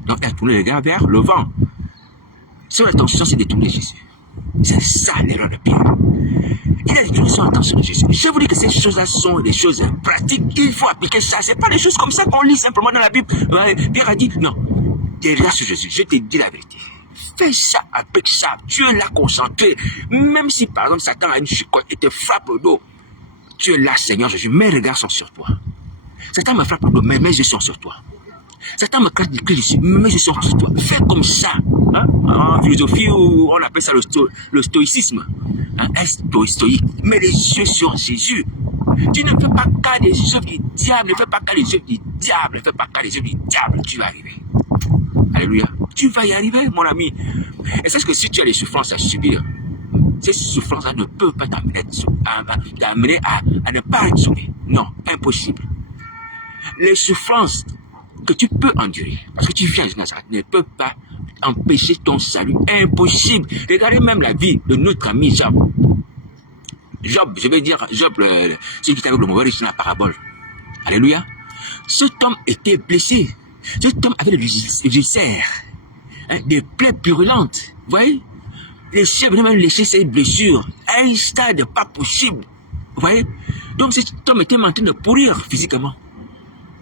Donc il a tourné le regard vers le vent. Son attention s'est détournée de Jésus. C'est ça l'erreur de Pierre. Il a détourné son attention de Jésus. Je vous dis que ces choses-là sont des choses pratiques. Il faut appliquer ça. Ce n'est pas des choses comme ça qu'on lit simplement dans la Bible. Pierre a dit, non, regarde sur Jésus. Je te dis la vérité. Fais ça, applique ça. Tu es là concentré. Même si par exemple Satan a une chicotte et te frappe au dos. Tu es là, Seigneur Jésus. Mes regards sont sur toi. Satan me frappe au dos, mais mes yeux sont sur toi. Satan me crache du cul ici, mais je suis sur toi. Fais comme ça. Hein? En philosophie, on appelle ça le stoïcisme. Un stoïque. Mets les yeux sur Jésus. Tu ne fais pas cas des yeux du diable. Ne fais pas cas des yeux du diable. Ne fais pas cas des yeux du diable. Tu vas arriver. Alléluia. Tu vas y arriver, mon ami. Et c'est que si tu as des souffrances à subir, ces souffrances-là ne peuvent pas t'amener à ne pas être sauvé. Non, impossible. Les souffrances que tu peux endurer, parce que tu viens de Nazareth, ne peut pas empêcher ton salut. Impossible. Regardez même la vie de notre ami Job. Job, je vais dire Job, celui qui est avec le mauvais riche dans la parabole. Alléluia. Cet homme était blessé. Cet homme avait des ulcères, des plaies purulentes. Vous voyez? Les chefs venaient même lécher ses blessures à un stade pas possible. Vous voyez? Donc cet homme était en train de pourrir physiquement.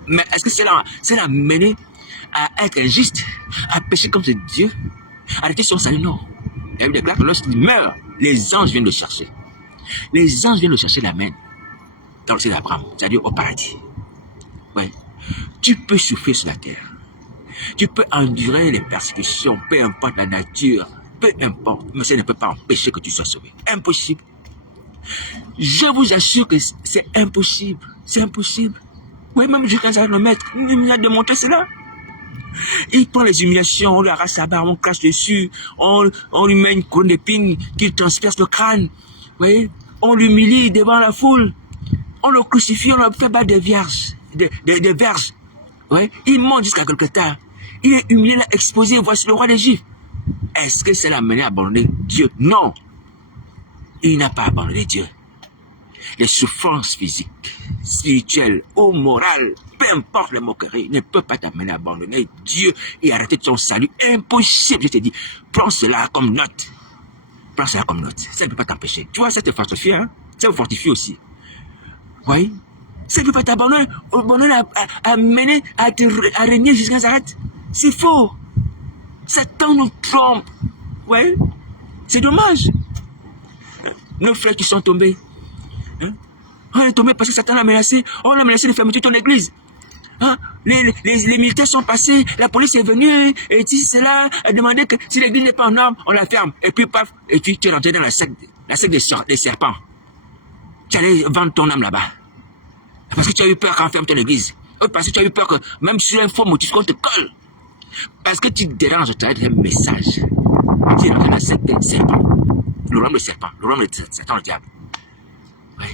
Mais est-ce que cela l'a mené à être injuste, à pécher comme ce Dieu, à arrêter son salut? Non. La Bible déclare que lorsqu'il meurt, les anges viennent le chercher. Les anges viennent le chercher, l'amènent dans le ciel d'Abraham, c'est-à-dire au paradis. Ouais. Tu peux souffrir sur la terre. Tu peux endurer les persécutions, peu importe la nature peu importe, mais ça ne peut pas empêcher que tu sois sauvé. Impossible. Je vous assure que c'est impossible. C'est impossible. Oui, même Jésus le maître, il nous a démontré cela. Il prend les humiliations, on lui arrache sa barbe, on crache dessus, on lui met une couronne d'épines qui transperce le crâne. Vous voyez, on l'humilie devant la foule. On le crucifie, on le fait battre des vierges. Des verges. Ouais. Il monte jusqu'à Golgotha. Il est humilié, exposé. Voici le roi des Juifs. Est-ce que c'est la manière d'abandonner Dieu? Non. Il n'a pas abandonné Dieu. Les souffrances physiques, spirituelles ou morales, peu importe les moqueries, ne peuvent pas t'amener à abandonner Dieu et arrêter ton salut. Impossible, je te dis. Prends cela comme note. Prends cela comme note. Ça ne peut pas t'empêcher. Tu vois, ça te fortifie, hein? Ça vous fortifie aussi. Oui. Ça ne peut pas t'abandonner à mener, à régner jusqu'à Nazareth. C'est faux. Satan nous trompe. Oui. C'est dommage. Nos frères qui sont tombés. Hein? On est tombé parce que Satan a menacé. On a menacé de fermer ton église. Hein? Les militaires sont passés, la police est venue, et dit cela, a demandé que si l'église n'est pas en ordre, on la ferme. Et puis paf, et tu es rentré dans la secte des serpents. Tu allais vendre ton âme là-bas. Parce que tu as eu peur qu'on ferme ton église. Parce que tu as eu peur que même sur un faux motif qu'on te colle. Parce que tu déranges, tu as un message. Tu es rentré dans la secte des serpents. Le royaume des serpents, le royaume de Satan, le diable. Oui.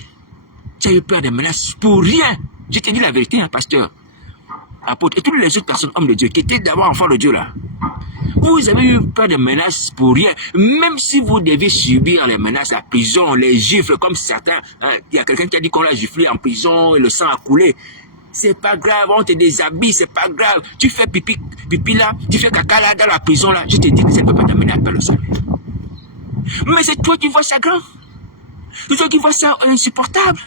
Tu as eu peur des menaces pour rien. Je te dis la vérité, hein, pasteur, apôtre, et toutes les autres personnes, hommes de Dieu, qui étaient d'abord enfants de Dieu là. Vous avez eu peur des menaces pour rien. Même si vous devez subir les menaces à prison, les gifles, comme certains, il y a quelqu'un qui a dit qu'on l'a giflé en prison et le sang a coulé. C'est pas grave, on te déshabille, c'est pas grave. Tu fais pipi là, tu fais caca là, dans la prison là. Je te dis que ça ne peut pas t'amener à perdre le salut. Mais c'est toi qui vois ça grand. C'est toi qui vois ça insupportable.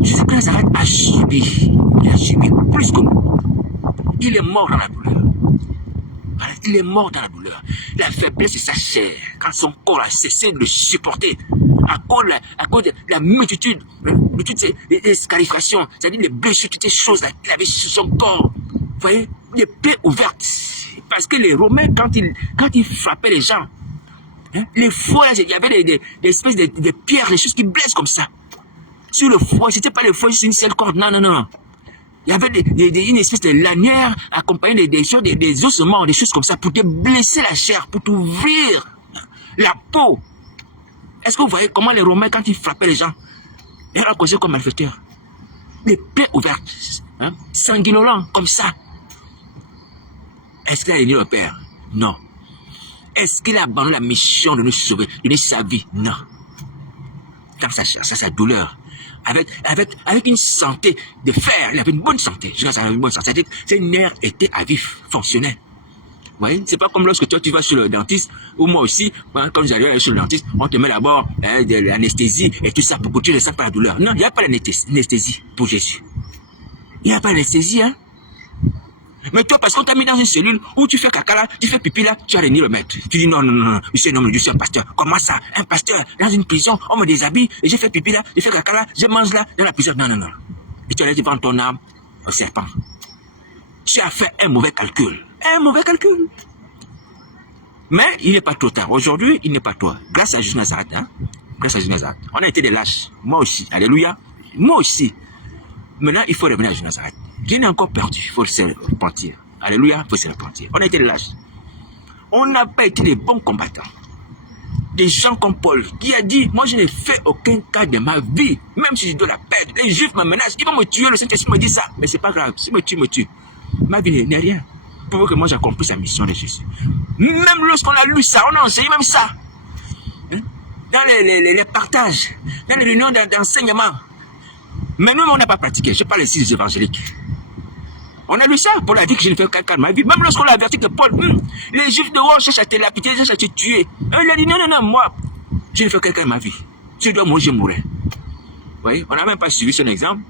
Jésus Christ a subi. Il a subi plus que nous. Il est mort dans la douleur. Voilà, il est mort dans la douleur. La faiblesse de sa chair, quand son corps a cessé de le supporter, à cause de la multitude de toutes ces scarifications, c'est-à-dire les blessures, toutes ces choses-là qu'il avait sur son corps. Vous voyez, les plaies ouvertes. Parce que les Romains, quand ils frappaient les gens, hein, les foies, il y avait des espèces de pierres, des choses qui blessent comme ça. Sur le foie, c'était pas le foie, c'est une seule corde. Non, non, non. Il y avait une espèce de lanière accompagnée des ossements, des choses comme ça, pour te blesser la chair, pour t'ouvrir la peau. Est-ce que vous voyez comment les Romains, quand ils frappaient les gens, ils étaient causés comme malfaiteurs? Des plaies ouvertes, hein, sanguinolents, comme ça. Est-ce qu'il a aidé le Père? Non. Est-ce qu'il a abandonné la mission de nous sauver, de donner sa vie? Non. Dans sa chair, sa douleur. Avec une santé de fer, il avait une bonne santé. Je pense une bonne santé. C'est-à-dire que ses nerfs étaient à vif, fonctionnaient. Vous voyez, c'est pas comme lorsque toi tu vas chez le dentiste, ou moi aussi, hein, quand j'allais chez le dentiste, on te met d'abord de l'anesthésie et tout ça pour que tu ne ressentes pas la douleur. Non, il n'y a pas d'anesthésie pour Jésus. Il n'y a pas d'anesthésie, hein. Mais toi, parce qu'on t'a mis dans une cellule où tu fais caca là, tu fais pipi là, tu as réuni le maître. Tu dis non, non, non, non, je suis un pasteur. Comment ça? Un pasteur, dans une prison, on me déshabille, et j'ai fait pipi là, j'ai fait caca là, je mange là, dans la prison. Non, non, non. Et tu allais devant ton âme au serpent. Tu as fait un mauvais calcul. Un mauvais calcul. Mais il n'est pas trop tard. Aujourd'hui, il n'est pas trop. Grâce à Jésus Nazareth, hein? Grâce à Jésus Nazareth. On a été des lâches. Moi aussi. Alléluia. Moi aussi. Maintenant, il faut revenir à Jésus Nazareth. Rien n'est encore perdu, il faut se repentir. Alléluia, il faut se repentir. On a été lâches. On n'a pas été des bons combattants. Des gens comme Paul, qui a dit, moi je n'ai fait aucun cas de ma vie, même si je dois la perdre. Les Juifs me menacent, ils vont me tuer, le Saint-Esprit me dit ça. Mais c'est pas grave, si me tue, me tue. Ma vie n'est rien. Pour que moi j'accomplisse la mission de Jésus. Même lorsqu'on a lu ça, on a enseigné même ça. Hein? Dans les partages, dans les réunions d'enseignement. Mais nous, on n'a pas pratiqué. Je parle ici des évangéliques. On a lu ça. Paul a dit que je ne fais aucun cas de ma vie. Même lorsqu'on a averti que Paul, les Juifs de haut cherchent à te lapider, cherchent à te tuer. Il a dit non, non, non, moi, je ne fais aucun cas de ma vie. Tu dois mourir, je mourrai. Vous voyez, on n'a même pas suivi son exemple.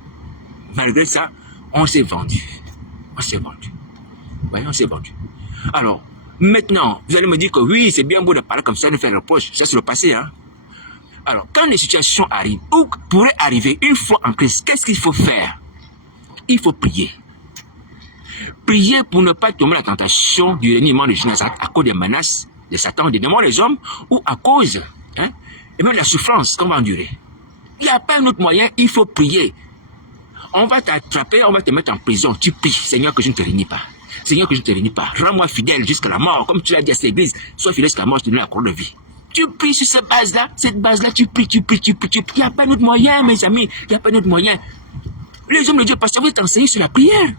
Malgré ça, on s'est vendu. On s'est vendu. Vous voyez, on s'est vendu. Alors, maintenant, vous allez me dire que oui, c'est bien beau de parler comme ça, de faire le reproche. Ça, c'est le passé, hein. Alors, quand les situations arrivent, ou pourraient arriver une fois en Christ, qu'est-ce qu'il faut faire? Il faut prier. Prier pour ne pas tomber dans la tentation du reniement de Jésus Nazareth à cause des menaces de Satan, des démons, les hommes, ou à cause, hein, et même la souffrance qu'on va endurer. Il n'y a pas un autre moyen, il faut prier. On va t'attraper, on va te mettre en prison. Tu pries, Seigneur, que je ne te réunis pas. Seigneur, que je ne te réunis pas. Rends-moi fidèle jusqu'à la mort. Comme tu l'as dit à cette église, sois fidèle jusqu'à la mort, je te donne la couronne de vie. Tu pries sur cette base-là, tu pries. Il n'y a pas d'autre moyen, mes amis. Il n'y a pas d'autre moyen. Les hommes de Dieu, pasteur, vous êtes enseignés sur la prière.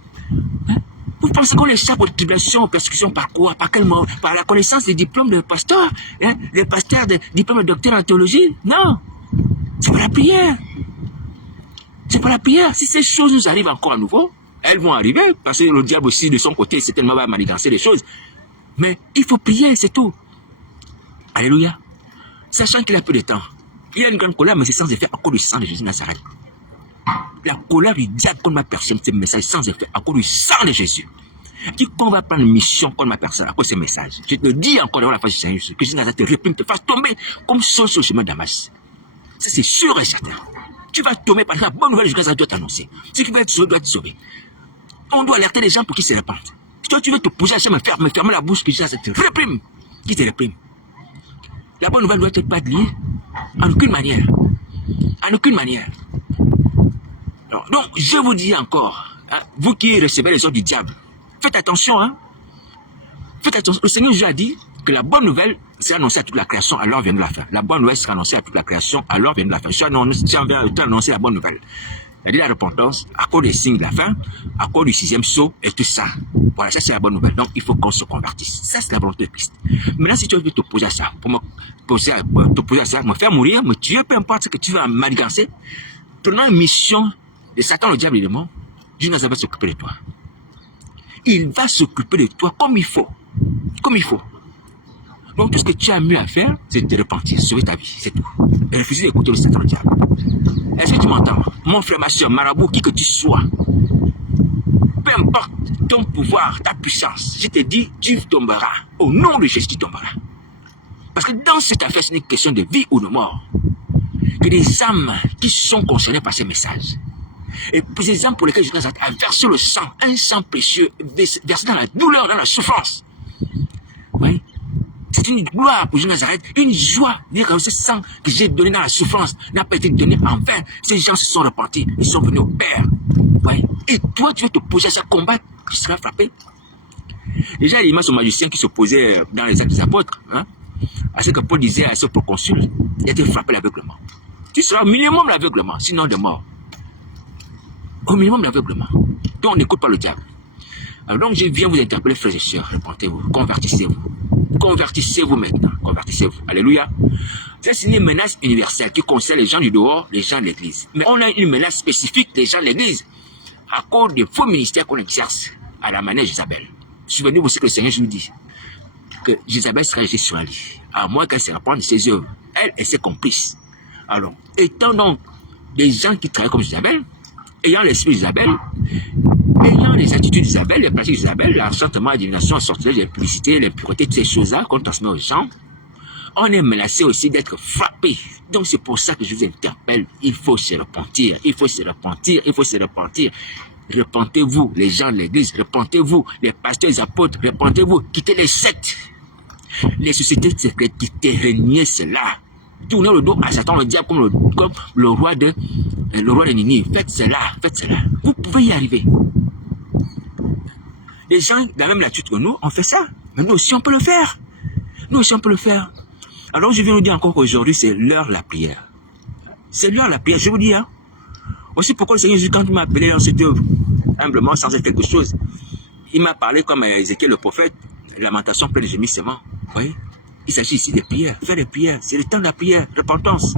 Hein? Vous pensez qu'on échappe aux tribulations, aux persécutions, par quoi? Par quel mot? Par la connaissance des diplômes de pasteur, hein? Les pasteurs de diplômes de docteur en théologie? Non. C'est pas la prière. C'est pas la prière. Si ces choses nous arrivent encore à nouveau, elles vont arriver, parce que le diable aussi, de son côté, certainement va manigancer les choses. Mais il faut prier, c'est tout. Alléluia. Sachant qu'il a peu de temps. Il y a une grande colère, mais c'est sans effet à cause du sang de Jésus de Nazareth. La colère du diable contre ma personne, c'est un message sans effet à cause du sang de Jésus. Quiconque va prendre une mission contre ma personne à cause de ces messages, je te dis encore devant la face du Seigneur, que Jésus de Nazareth te réprime, te fasse tomber comme sol sur le chemin de Damas. Ça, c'est sûr et certain. Tu vas tomber parce que la bonne nouvelle de Jésus doit t'annoncer. Ce qui va être sauvé doit être sauvé. On doit alerter les gens pour qu'ils se répandent. Toi, tu veux te poser à ça, me fermer la bouche, que Jésus te réprime. Qui te réprime? La bonne nouvelle doit être pas liée en aucune manière. En aucune manière. Alors, donc, je vous dis encore, hein, vous qui recevez les ordres du diable, faites attention, hein. Faites attention. Le Seigneur Jésus a dit que la bonne nouvelle sera annoncée à toute la création, alors vient de la fin. La bonne nouvelle sera annoncée à toute la création, alors vient de la fin. Si on vient annoncer la bonne nouvelle, c'est-à-dire la repentance, à cause des signes de la fin, à cause du 6e sceau et tout ça. Voilà, ça c'est la bonne nouvelle. Donc il faut qu'on se convertisse. Ça c'est la volonté de Christ. Maintenant, si tu veux t'opposer à ça, pour t'opposer à ça, me faire mourir, me tuer, peu importe ce que tu veux manigancer, prenant une mission de Satan, le diable et le démon, Dieu va s'occuper de toi. Il va s'occuper de toi comme il faut. Comme il faut. Donc tout ce que tu as mieux à faire, c'est de te repentir, sauver ta vie, c'est tout. Et refuser d'écouter le Satan, le diable. Est-ce que tu m'entends? Mon frère, ma soeur, marabout, qui que tu sois, peu importe ton pouvoir, ta puissance, je te dis, tu tomberas. Au nom de Jésus, tu tomberas. Parce que dans cette affaire, ce n'est une question de vie ou de mort. Que des âmes qui sont concernées par ces messages, et pour ces âmes pour lesquelles Jésus a versé le sang, un sang précieux, versé dans la douleur, dans la souffrance. Oui. C'est une gloire pour Jésus de Nazareth, une joie. Dire que ce sang que j'ai donné dans la souffrance n'a pas été donné en vain. Ces gens se sont repentis, ils sont venus au Père. Oui. Et toi, tu vas te poser à ce combat, tu seras frappé. Déjà, l'image au magicien qui s'opposait dans les actes des apôtres, hein, à ce que Paul disait à ce proconsul, il a été frappé l'aveuglement. Tu seras au minimum l'aveuglement, sinon de mort. Au minimum l'aveuglement. Donc on n'écoute pas le diable. Alors donc je viens vous interpeller, frères et sœurs, repentez-vous, convertissez-vous. Convertissez-vous maintenant, convertissez-vous. Alléluia. C'est une menace universelle qui concerne les gens du dehors, les gens de l'église. Mais on a une menace spécifique des gens de l'église à cause des faux ministères qu'on exerce à la manière d'Isabelle. Souvenez-vous ce que le Seigneur nous dit, que Isabelle sera jetée sur Ali, à moins qu'elle se répande de ses œuvres, elle et ses complices. Alors, étant donc des gens qui travaillent comme Isabelle, ayant l'esprit d'Isabelle, ayant les attitudes d'Isabelle, les pratiques d'Isabelle, l'enchantement, la divination, la sorcellerie, les publicités, les puretés, toutes ces choses-là qu'on transmet aux gens, on est menacé aussi d'être frappé. Donc c'est pour ça que je vous interpelle, il faut se repentir, il faut se repentir, il faut se repentir. Repentez-vous, les gens de l'église, repentez-vous, les pasteurs, les apôtres, repentez-vous, quittez les sectes, les sociétés secrètes, quittez, reniez cela. Tournez le dos à Satan, le diable, comme le roi de Ninive. Faites cela, faites cela. Vous pouvez y arriver. Les gens de la même latitude que nous, on fait ça. Mais nous aussi, on peut le faire. Nous aussi, on peut le faire. Alors, je viens vous dire encore qu'aujourd'hui, c'est l'heure de la prière. C'est l'heure de la prière, je vous dis. Hein. Aussi, pourquoi le Seigneur Jésus, quand il m'a appelé dans cette œuvre, humblement, sans faire quelque chose, il m'a parlé comme Ézéchiel le prophète, lamentation pleine de gémissements. Vous voyez? Il s'agit ici de prières, faire des prières. C'est le temps de la prière, repentance.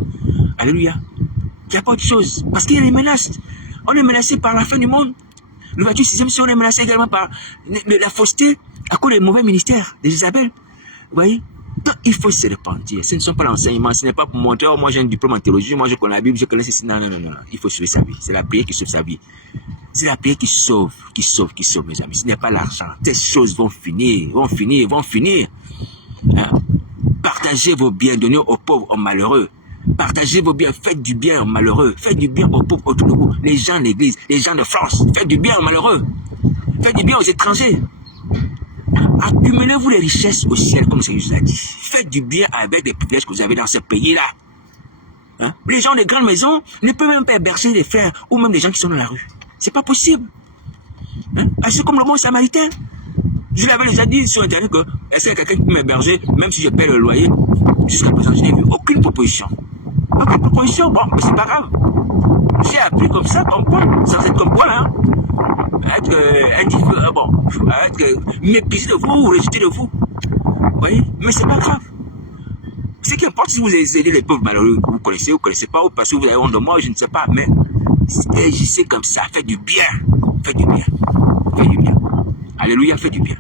Alléluia. Il n'y a pas autre chose. Parce qu'il y a des menaces. On est menacé par la fin du monde. Le 26e siècle, on est menacé également par la fausseté à cause des mauvais ministères d'Isabelle. Vous voyez? Donc, il faut se repentir. Ce ne sont pas l'enseignement. Ce n'est pas pour montrer, oh, moi j'ai un diplôme en théologie, moi je connais la Bible, je connais ceci. Non, non, non, non. Il faut sauver sa vie. C'est la prière qui sauve sa vie. C'est la prière qui sauve, mes amis. Ce n'est pas l'argent. Ces choses vont finir. Hein? Partagez vos biens, donnez aux pauvres, aux malheureux. Partagez vos biens, faites du bien aux malheureux. Faites du bien aux pauvres autour de vous. Les gens de l'église, les gens de France, faites du bien aux malheureux. Faites du bien aux étrangers. Accumulez-vous les richesses au ciel, comme Seigneur Jésus a dit. Faites du bien avec les privilèges que vous avez dans ce pays-là. Hein? Les gens des grandes maisons ne peuvent même pas héberger les frères ou même les gens qui sont dans la rue. C'est pas possible. Hein? C'est comme le bon samaritain. Je l'avais déjà dit sur Internet que est-ce qu'il y a quelqu'un qui peut m'héberger, même si je paie le loyer. Jusqu'à présent, je n'ai vu aucune proposition. Aucune proposition, bon, mais c'est pas grave. J'ai appris comme ça, comme quoi, sans être comme quoi, hein. Être indifférent, bon, être méprisé de vous, rejeté de vous. Vous voyez? Mais c'est pas grave. Ce qui importe, si vous aidez les pauvres malheureux que vous connaissez pas, ou parce que vous avez honte de moi, je ne sais pas, mais agissez comme ça, faites du bien. Faites du bien. Faites du bien. Alléluia, faites du bien.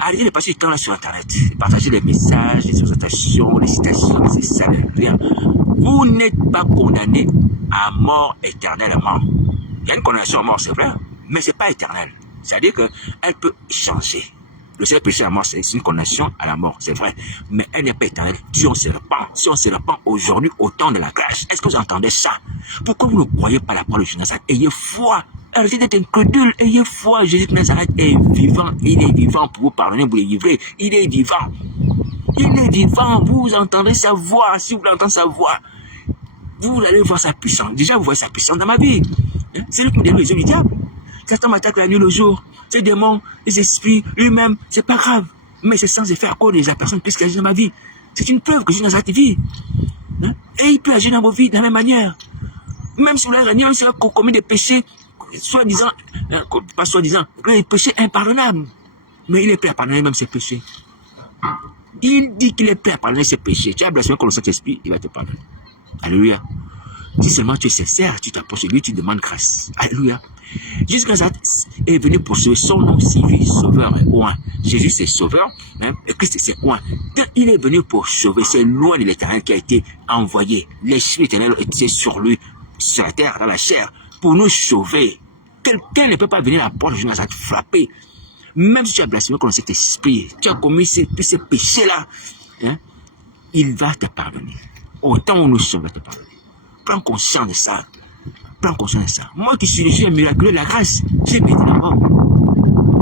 Arrêtez de passer du temps là sur Internet, partager les messages, les exhortations, les citations, c'est ça, rien. Vous n'êtes pas condamné à mort éternellement. Il y a une condamnation à mort, c'est vrai, mais c'est pas éternel. C'est-à-dire qu'elle peut changer. Le seul péché à mort, c'est une condamnation à la mort, c'est vrai, mais elle n'est pas éternelle. Si on se repent, aujourd'hui au temps de la grâce, est-ce que vous entendez ça? Pourquoi vous ne croyez pas la parole de Jésus de Nazareth? Ayez foi. Arrêtez d'être incrédule, ayez foi. Jésus de Nazareth est vivant. Il est vivant pour vous pardonner, vous les livrer. Il est vivant. Il est vivant. Vous entendez sa voix. Si vous entendez sa voix, vous allez voir sa puissance. Déjà, vous voyez sa puissance dans ma vie. C'est lui qui me donne les yeux du diable. Satan m'attaque la nuit, le jour. Ces démons, les esprits, lui-même, c'est pas grave. Mais c'est sans effet à cause de la personne puisqu'il agit dans ma vie. C'est une preuve que Jésus de Nazareth vit. Et il peut agir dans vos vies de la même manière. Même si vous l'avez régné, on commis des péchés, soi-disant, pas soi-disant, des péchés impardonnables. Mais il est prêt à pardonner même ses péchés. Il dit qu'il est prêt à pardonner ses péchés. Tu as blasphémé contre le Saint-Esprit, il va te pardonner. Alléluia. Si seulement tu es sincère, tu t'approches de lui, tu demandes grâce. Alléluia. Jésus est venu pour sauver. Son nom signifie sauveur. Ouin. Jésus c'est sauveur, hein, et Christ c'est ouin. Il est venu pour sauver. C'est loin de l'Éternel qui a été envoyé. L'Esprit éternel était sur lui, sur la terre, dans la chair, pour nous sauver. Quelqu'un ne peut pas venir à la porte de Jésus Nazareth frapper. Même si tu as blasphémé contre cet esprit, tu as commis ces péchés-là, hein, il va te pardonner. Autant où nous sommes, il va te pardonner. Prends conscience de ça. Prends conscience de ça. Moi qui suis le Dieu miraculeux de la grâce, j'ai mérité la mort.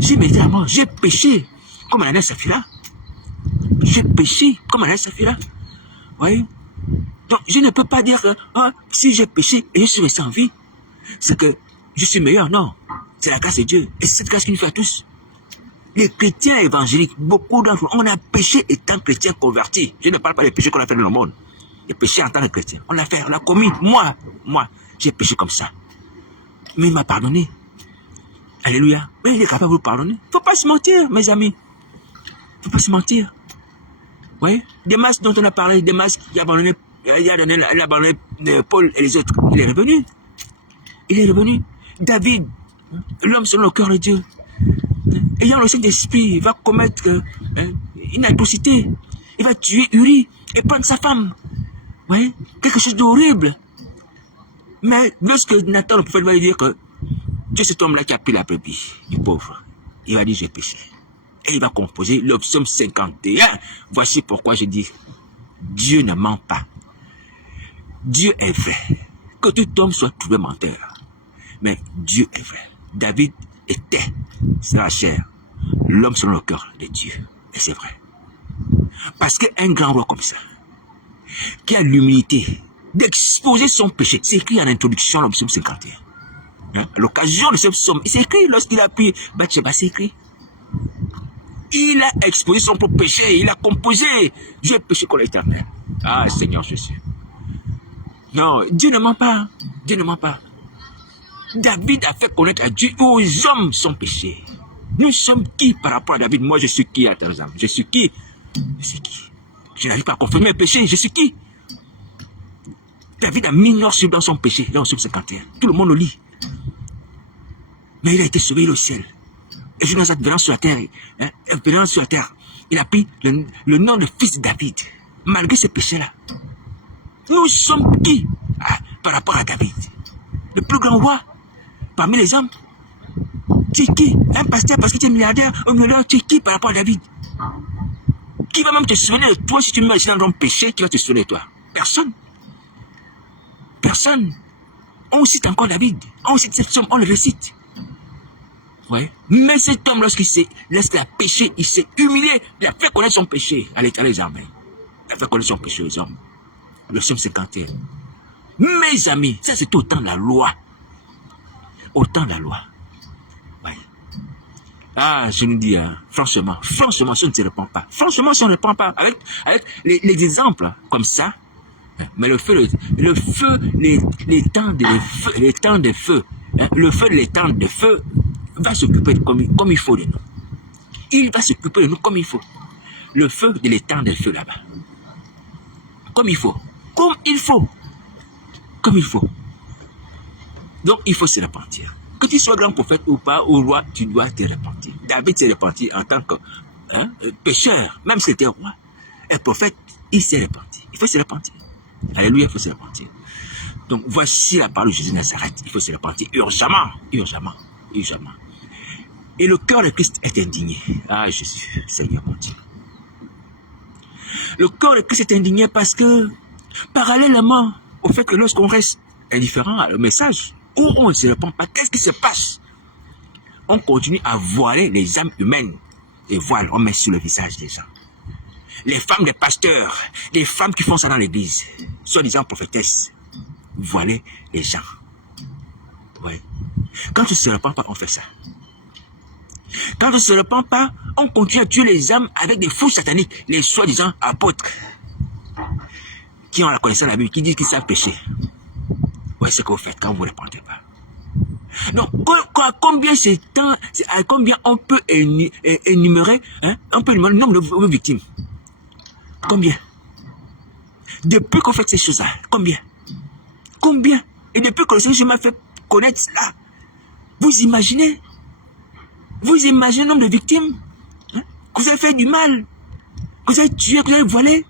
J'ai mérité la mort. J'ai péché comme Ananias et Saphira. J'ai péché comme Ananias et Saphira. Vous voyez? Donc, je ne peux pas dire que si j'ai péché et je suis resté en vie, c'est que je suis meilleur. Non. C'est la grâce de Dieu. Et c'est cette grâce qu'il nous fait à tous. Les chrétiens évangéliques, beaucoup d'entre eux, on a péché étant chrétiens convertis. Je ne parle pas des péchés qu'on a fait dans le monde. Les péchés en tant que chrétien. On l'a fait, on l'a commis. Moi, j'ai péché comme ça. Mais il m'a pardonné. Alléluia. Mais il est capable de vous pardonner. Il ne faut pas se mentir, mes amis. Il ne faut pas se mentir. Vous voyez? Démas dont on a parlé, Démas, il a abandonné Paul et les autres. Il est revenu. Il est revenu. David, l'homme selon le cœur de Dieu, ayant le Saint-Esprit, va commettre une atrocité. Il va tuer Uri et prendre sa femme. Vous voyez? Quelque chose d'horrible. Mais lorsque Nathan, le prophète, va lui dire que Dieu, cet homme-là qui a pris la brebis du pauvre, il va dire j'ai péché. Et il va composer le psaume 51. Voici pourquoi je dis, Dieu ne ment pas. Dieu est vrai. Que tout homme soit trouvé menteur. Mais Dieu est vrai. David était, c'est la chair, l'homme selon le cœur de Dieu. Et c'est vrai. Parce qu'un grand roi comme ça, qui a l'humilité d'exposer son péché, c'est écrit en introduction dans le psaume 51. Hein? À l'occasion de ce psaume, c'est écrit lorsqu'il a pris Bathsheba, c'est écrit. Il a exposé son propre péché, il a composé. Dieu a péché contre l'Éternel. Ah, Seigneur Jésus. Non, Dieu ne ment pas. Dieu ne ment pas. David a fait connaître à Dieu et aux hommes son péché. Nous sommes qui par rapport à David? Moi, je suis qui à tes hommes? Je suis qui? Je suis qui? Je n'arrive pas à confirmer mes péchés. Je suis qui? David a mis noir dans son péché, dans le psaume 51. Tout le monde le lit. Mais il a été sauvé au ciel. Et je nous venant sur la terre, venant sur la terre, il a pris le nom de fils de David, malgré ses péchés-là. Nous sommes qui par rapport à David? Le plus grand roi parmi les hommes. Tu es qui? Un pasteur parce que tu es milliardaire, un milliardaire, tu es qui par rapport à David? Qui va même te souvenir de toi si tu mets dans ton péché, qui va te souvenir de toi? Personne. Personne. On cite encore David. On cite cette somme, on le récite. Ouais. Mais cet homme, lorsqu'il a péché, il s'est humilié. Il a fait connaître son péché à l'État des armées. Il a fait connaître son péché aux hommes. Le psaume 51. Mes amis, ça c'est autant de la loi. Autant de la loi. Ouais. Ah, je nous dis, franchement, si on ne se répand pas, avec les exemples comme ça, mais les temps de feu, les temps de feu va s'occuper comme il faut de nous. Il va s'occuper de nous comme il faut. Le feu de l'étang de feu là-bas. Comme il faut. Donc, il faut se repentir. Que tu sois grand prophète ou pas, ou roi, tu dois te repentir. David s'est repenti en tant que pécheur, même si c'était roi. Un prophète, il s'est repenti. Il faut se repentir. Alléluia, il faut se repentir. Donc, voici la parole de Jésus de Nazareth. Il faut se repentir urgemment. Et le cœur de Christ est indigné. Ah, Jésus, Seigneur mon Dieu. Le cœur de Christ est indigné parce que, parallèlement au fait que lorsqu'on reste indifférent à le message, où on ne se répand pas, qu'est-ce qui se passe? On continue à voiler les âmes humaines. Et voile, on met sur le visage des gens. Les femmes des pasteurs, les femmes qui font ça dans l'église, soi-disant prophétesses, voiler les gens. Ouais. Quand tu ne se répands pas, on fait ça. Quand on ne se répand pas, on continue à tuer les âmes avec des fous sataniques, les soi-disant apôtres, qui ont la connaissance de la Bible, qui disent qu'ils savent pécher. Ouais, c'est ce que vous faites quand vous ne répondez pas. Donc, combien on peut énumérer, le nombre de victimes? Combien? Depuis qu'on fait ces choses-là, combien? Et depuis que le Seigneur m'a fait connaître cela, vous imaginez le nombre de victimes que vous avez fait du mal, que vous avez tué, que vous avez volé.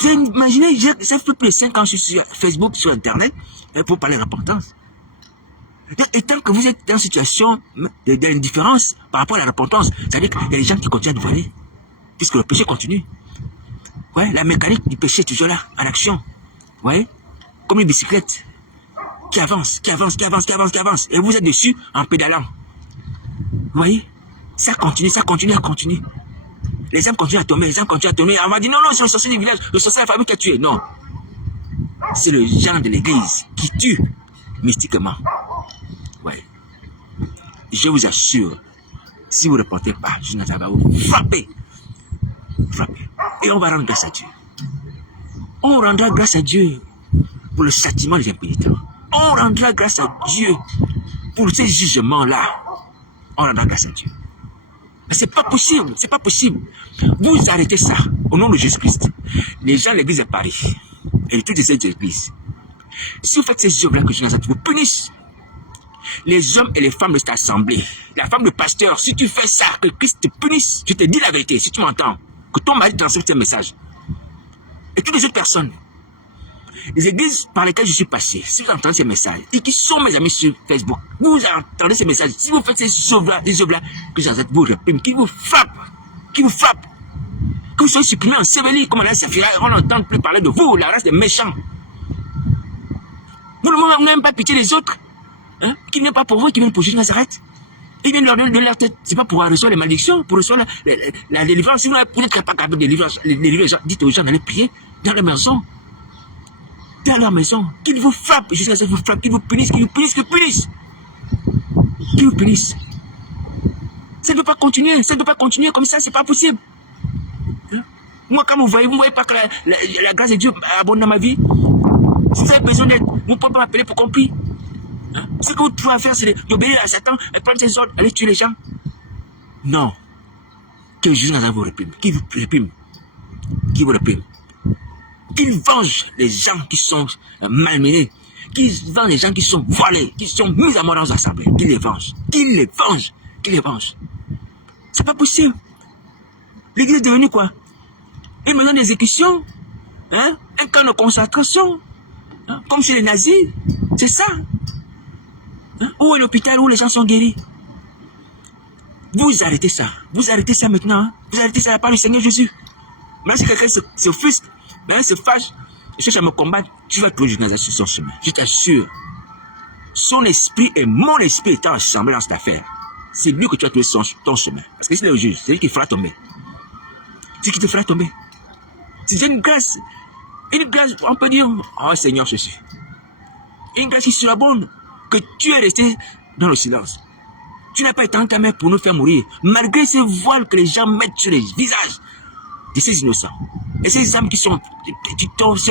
Vous avez imaginé, j'ai fait plus de 5 ans sur Facebook, sur Internet, pour parler de repentance. Et tant que vous êtes dans une situation d'indifférence par rapport à la repentance, ça veut dire qu'il y a des gens qui continuent de voler, puisque le péché continue. Ouais, la mécanique du péché est toujours là, en action. Ouais, comme une bicyclette qui avance. Et vous êtes dessus en pédalant. Vous voyez, ça continue. Les âmes continuent à tomber, On va dire non, c'est le sorcier du village, le sorcier de la famille qui a tué. Non. C'est le gens de l'église qui tue mystiquement. Ouais. Je vous assure, si vous ne repentez pas, je ne vais pas vous frapper. Et on va rendre grâce à Dieu. On rendra grâce à Dieu pour le châtiment des impénitents. On rendra grâce à Dieu pour ces jugements-là. On rendra grâce à Dieu. Mais c'est pas possible. Vous arrêtez ça au nom de Jésus-Christ. Les gens de l'église de Paris et toutes les églises, si vous faites ces œuvres-là que je vous punisse. Les hommes et les femmes de cette assemblée, la femme de pasteur, si tu fais ça, que Christ te punisse, je te dis la vérité, si tu m'entends, que ton mari transmette ce message. Et toutes les autres personnes, les églises par lesquelles je suis passé, si vous entendez ces messages, et qui sont mes amis sur Facebook, vous entendez ces messages, si vous faites ces œuvres-là, que j'en vous réprime, qui vous frappe, que vous soyez supprimés, ensevelis, comme Alain Safira, on n'entend plus parler de vous, la race des méchants. Vous n'avez même pas pitié des autres, qui ne viennent pas pour vous, qui viennent pour Jésus de Nazareth. Ils viennent leur donner leur tête, c'est pas pour recevoir les malédictions, pour recevoir la délivrance. Si vous n'êtes pas capable de délivrer les gens, dites aux gens d'aller prier dans leur maison. Qu'ils vous frappent, jusqu'à ce que vous frappent, qu'ils vous punissent. Ça ne peut pas continuer comme ça, c'est pas possible. Moi, quand vous voyez pas que la grâce de Dieu abonde dans ma vie, si vous avez besoin d'aide, vous ne pouvez pas m'appeler pour qu'on prie. Ce que vous pouvez faire, c'est d'obéir à Satan et prendre ses ordres, aller tuer les gens. Non. Que Jésus vous réprime. Qui vous réprime. Qu'il venge les gens qui sont malmenés. Qu'il venge les gens qui sont voilés, qui sont mis à mort dans les assemblées. Qu'il les venge. C'est pas possible. L'église est devenue quoi? Une maison d'exécution, un camp de concentration, comme chez les nazis. C'est ça. Où est l'hôpital où les gens sont guéris? Vous arrêtez ça maintenant. Vous arrêtez ça par le Seigneur Jésus. Même si quelqu'un se frustre, se fâche, et cherche à me combattre, tu vas trouver Jésus sur son chemin. Je t'assure. Son esprit et mon esprit étant ensemble dans cette affaire. c'est lui que tu as trouvé ton chemin. Parce que c'est le juge, c'est lui qui fera tomber. C'est qui te fera tomber. C'est une grâce, on peut dire, oh Seigneur Jésus. Une grâce qui sera bonne, que tu es resté dans le silence. Tu n'as pas étendu ta main pour nous faire mourir, malgré ces voiles que les gens mettent sur les visages de ces innocents. Et ces âmes qui sont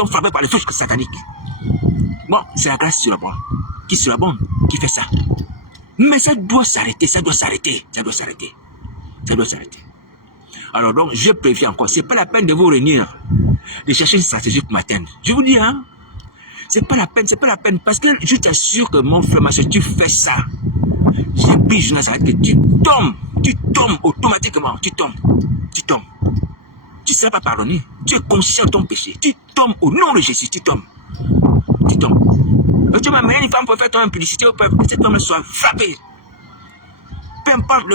frappées par les flèches sataniques. Bon, c'est la grâce qui sera bonne, qui fait ça. Mais ça doit s'arrêter, ça doit s'arrêter, ça doit s'arrêter. Ça doit s'arrêter. Alors donc, je préviens encore, c'est pas la peine de vous réunir, de chercher une stratégie pour m'atteindre. Je vous dis, hein, c'est pas la peine, parce que je t'assure que mon frère, ma soeur, tu fais ça. J'ai pris Jonas Nazareth que tu tombes automatiquement, tu tombes. Tu ne seras pas pardonné, tu es conscient de ton péché, tu tombes au nom de Jésus, tu tombes. Tu m'as amené une femme pour faire ton impudicité, que cette femme soit frappée. Peu importe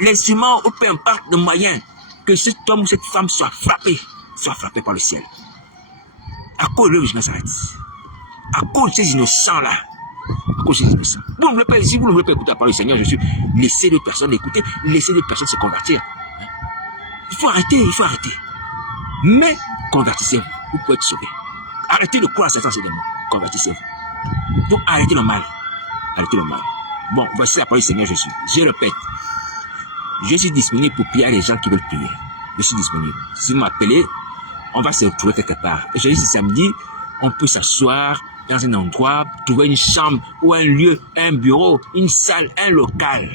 l'instrument ou peu importe le moyen, que cet homme ou cette femme soit frappé par le ciel. À cause de Nazareth, à cause de ces innocents-là, à cause de ces innocents. Si vous ne voulez pas écouter la parole du Seigneur Jésus, laissez les personnes écouter, laissez les personnes se convertir. Il faut arrêter. Mais convertissez-vous, vous pouvez être sauvé. Arrêtez de croire à certains enseignements, convertissez-vous. Donc arrêtez le mal. Bon, voici la parole du Seigneur Jésus. Je répète, je suis disponible pour prier à les gens qui veulent prier. Je suis disponible. Si vous m'appelez, on va se retrouver quelque part. Et je dis, ce samedi, on peut s'asseoir dans un endroit, trouver une chambre ou un lieu, un bureau, une salle, un local.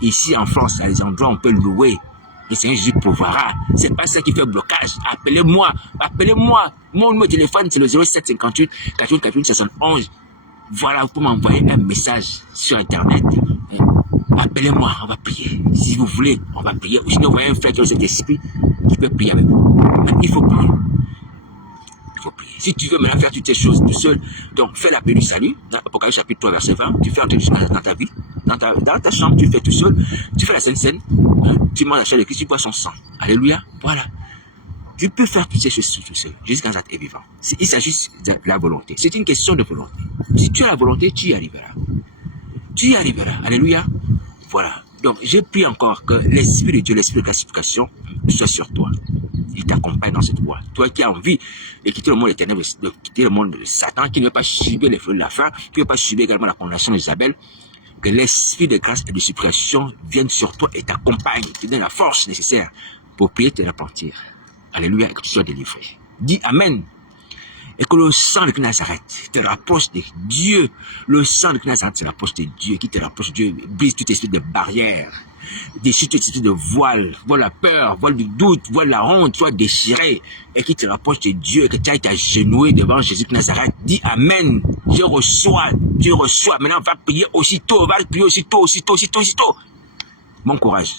Ici en France, il y a des endroits où on peut louer. Le Seigneur Jésus pourvoira. C'est pas ça qui fait blocage. Appelez-moi. Mon numéro de téléphone, c'est le 0758 88 71. Voilà, vous pouvez m'envoyer un message sur Internet. Appelez-moi, on va prier. Si vous voulez, on va prier. Ou sinon, vous voyez un frère qui a cet esprit qui peut prier avec vous. Il faut prier. Si tu veux maintenant faire toutes ces choses tout seul, donc fais la paix du salut, dans Apocalypse chapitre 3, verset 20, tu fais entrer dans ta vie, dans ta chambre, tu fais tout seul, tu fais la Sainte Seine, tu manges la chair de Christ, tu bois son sang. Alléluia, voilà. Tu peux faire toutes ces choses tout seul, jusqu'à quand est vivant. Il s'agit de la volonté. C'est une question de volonté. Si tu as la volonté, tu y arriveras. Alléluia. Voilà. Donc, j'ai pris encore que l'Esprit de Dieu, l'Esprit de classification, soit sur toi. Il t'accompagne dans cette voie. Toi qui as envie de quitter le monde éternel, de quitter le monde de Satan, qui ne veut pas subir les feux de la faim, qui ne veut pas subir également la condamnation d'Isabelle, que l'Esprit de grâce et de suppression vienne sur toi et t'accompagne, te donne la force nécessaire pour prier te repentir. Alléluia, et que tu sois délivré. Dis Amen. Et que le sang de Nazareth te rapproche de Dieu. Le sang de Nazareth te rapproche de Dieu, qui te rapproche de Dieu, brise tout esprit de barrière, déchire tout esprit de voile la peur, voile du doute, voile la honte, soit déchiré, et qui te rapproche de Dieu, et que tu ailles t'agenouiller devant Jésus de Nazareth. Dis Amen. Je reçois, tu reçois. Maintenant, on va prier aussitôt, Bon courage.